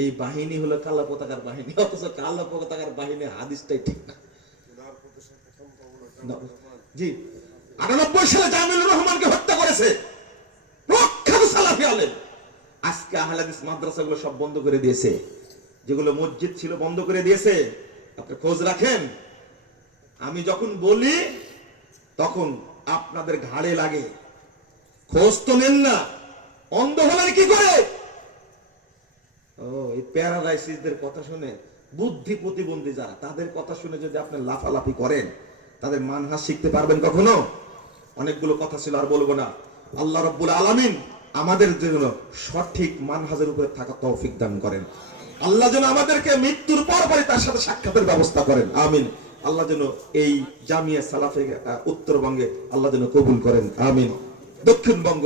এই বাহিনী হলো কালো পতাকার বাহিনী, অথচ কালো পতাকার বাহিনী হাদিসটাই ঠিক না। জি, 98 সালে জামিলুর রহমানকে হত্যা করেছে প্রখ্যাত সালাফি আলেম। আজকে আহলে হাদিস মাদ্রাসাগুলো সব বন্ধ করে দিয়েছে, যেগুলো মসজিদ ছিল বন্ধ করে দিয়েছে। আপনি খোঁজ রাখেন, আমি যখন বলি তখন আপনাদের ঘাড়ে লাগে, খোঁজ তো নেন না। অন্ধ হলেন কি করে? ও, এই প্যারালাইসিসদের কথা শুনে, বুদ্ধি প্রতিবন্ধী যারা, তাদের কথা শুনে যদি আপনি লাফালাফি করেন, তাদের মানহাজ শিখতে পারবেন কখনো? অনেকগুলো কথা ছিল, আর বলবো না। আল্লাহ রাব্বুল আলামিন আমাদের জন্য সঠিক মানহাজের উপরে থাকা তৌফিক দান করেন। আল্লাহ যেন আমাদেরকে মৃত্যুর পর পরে তার সাথে সাক্ষাতের ব্যবস্থা করেন, আমিন। আল্লাহ যেন এই জামিয়া সালাফে উত্তরবঙ্গে আল্লাহ যেন কবুল করেন, আমিন। দক্ষিণবঙ্গ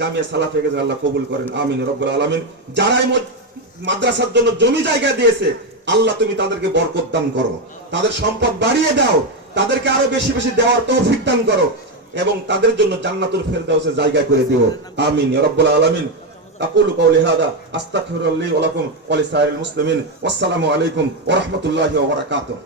জামিয়া সালাফে আল্লাহ কবুল করেন, আমিন রব্বুল আলামিন। যারাই মাদ্রাসার জন্য জমি জায়গা দিয়েছে, আল্লাহ তুমি তাদেরকে বরকত দান করো, তাদের সম্পদ বাড়িয়ে দাও, তাদেরকে আরো বেশি বেশি দেওয়ার তৌফিক দান করো, এবং তাদের জন্য জান্নাতুল ফেরদাউসে জায়গা করে দিও, আমিন ইয়া রাব্বুল আলামিন। আকুলু কাওলি হাদা আস্তাগফিরুল্লাহ ওয়া লাকুম ওয়া লিসাইরিল মুসলিমিন। ওয়াসসালামু আলাইকুম ওয়া রাহমাতুল্লাহি ওয়া বারাকাতুহু।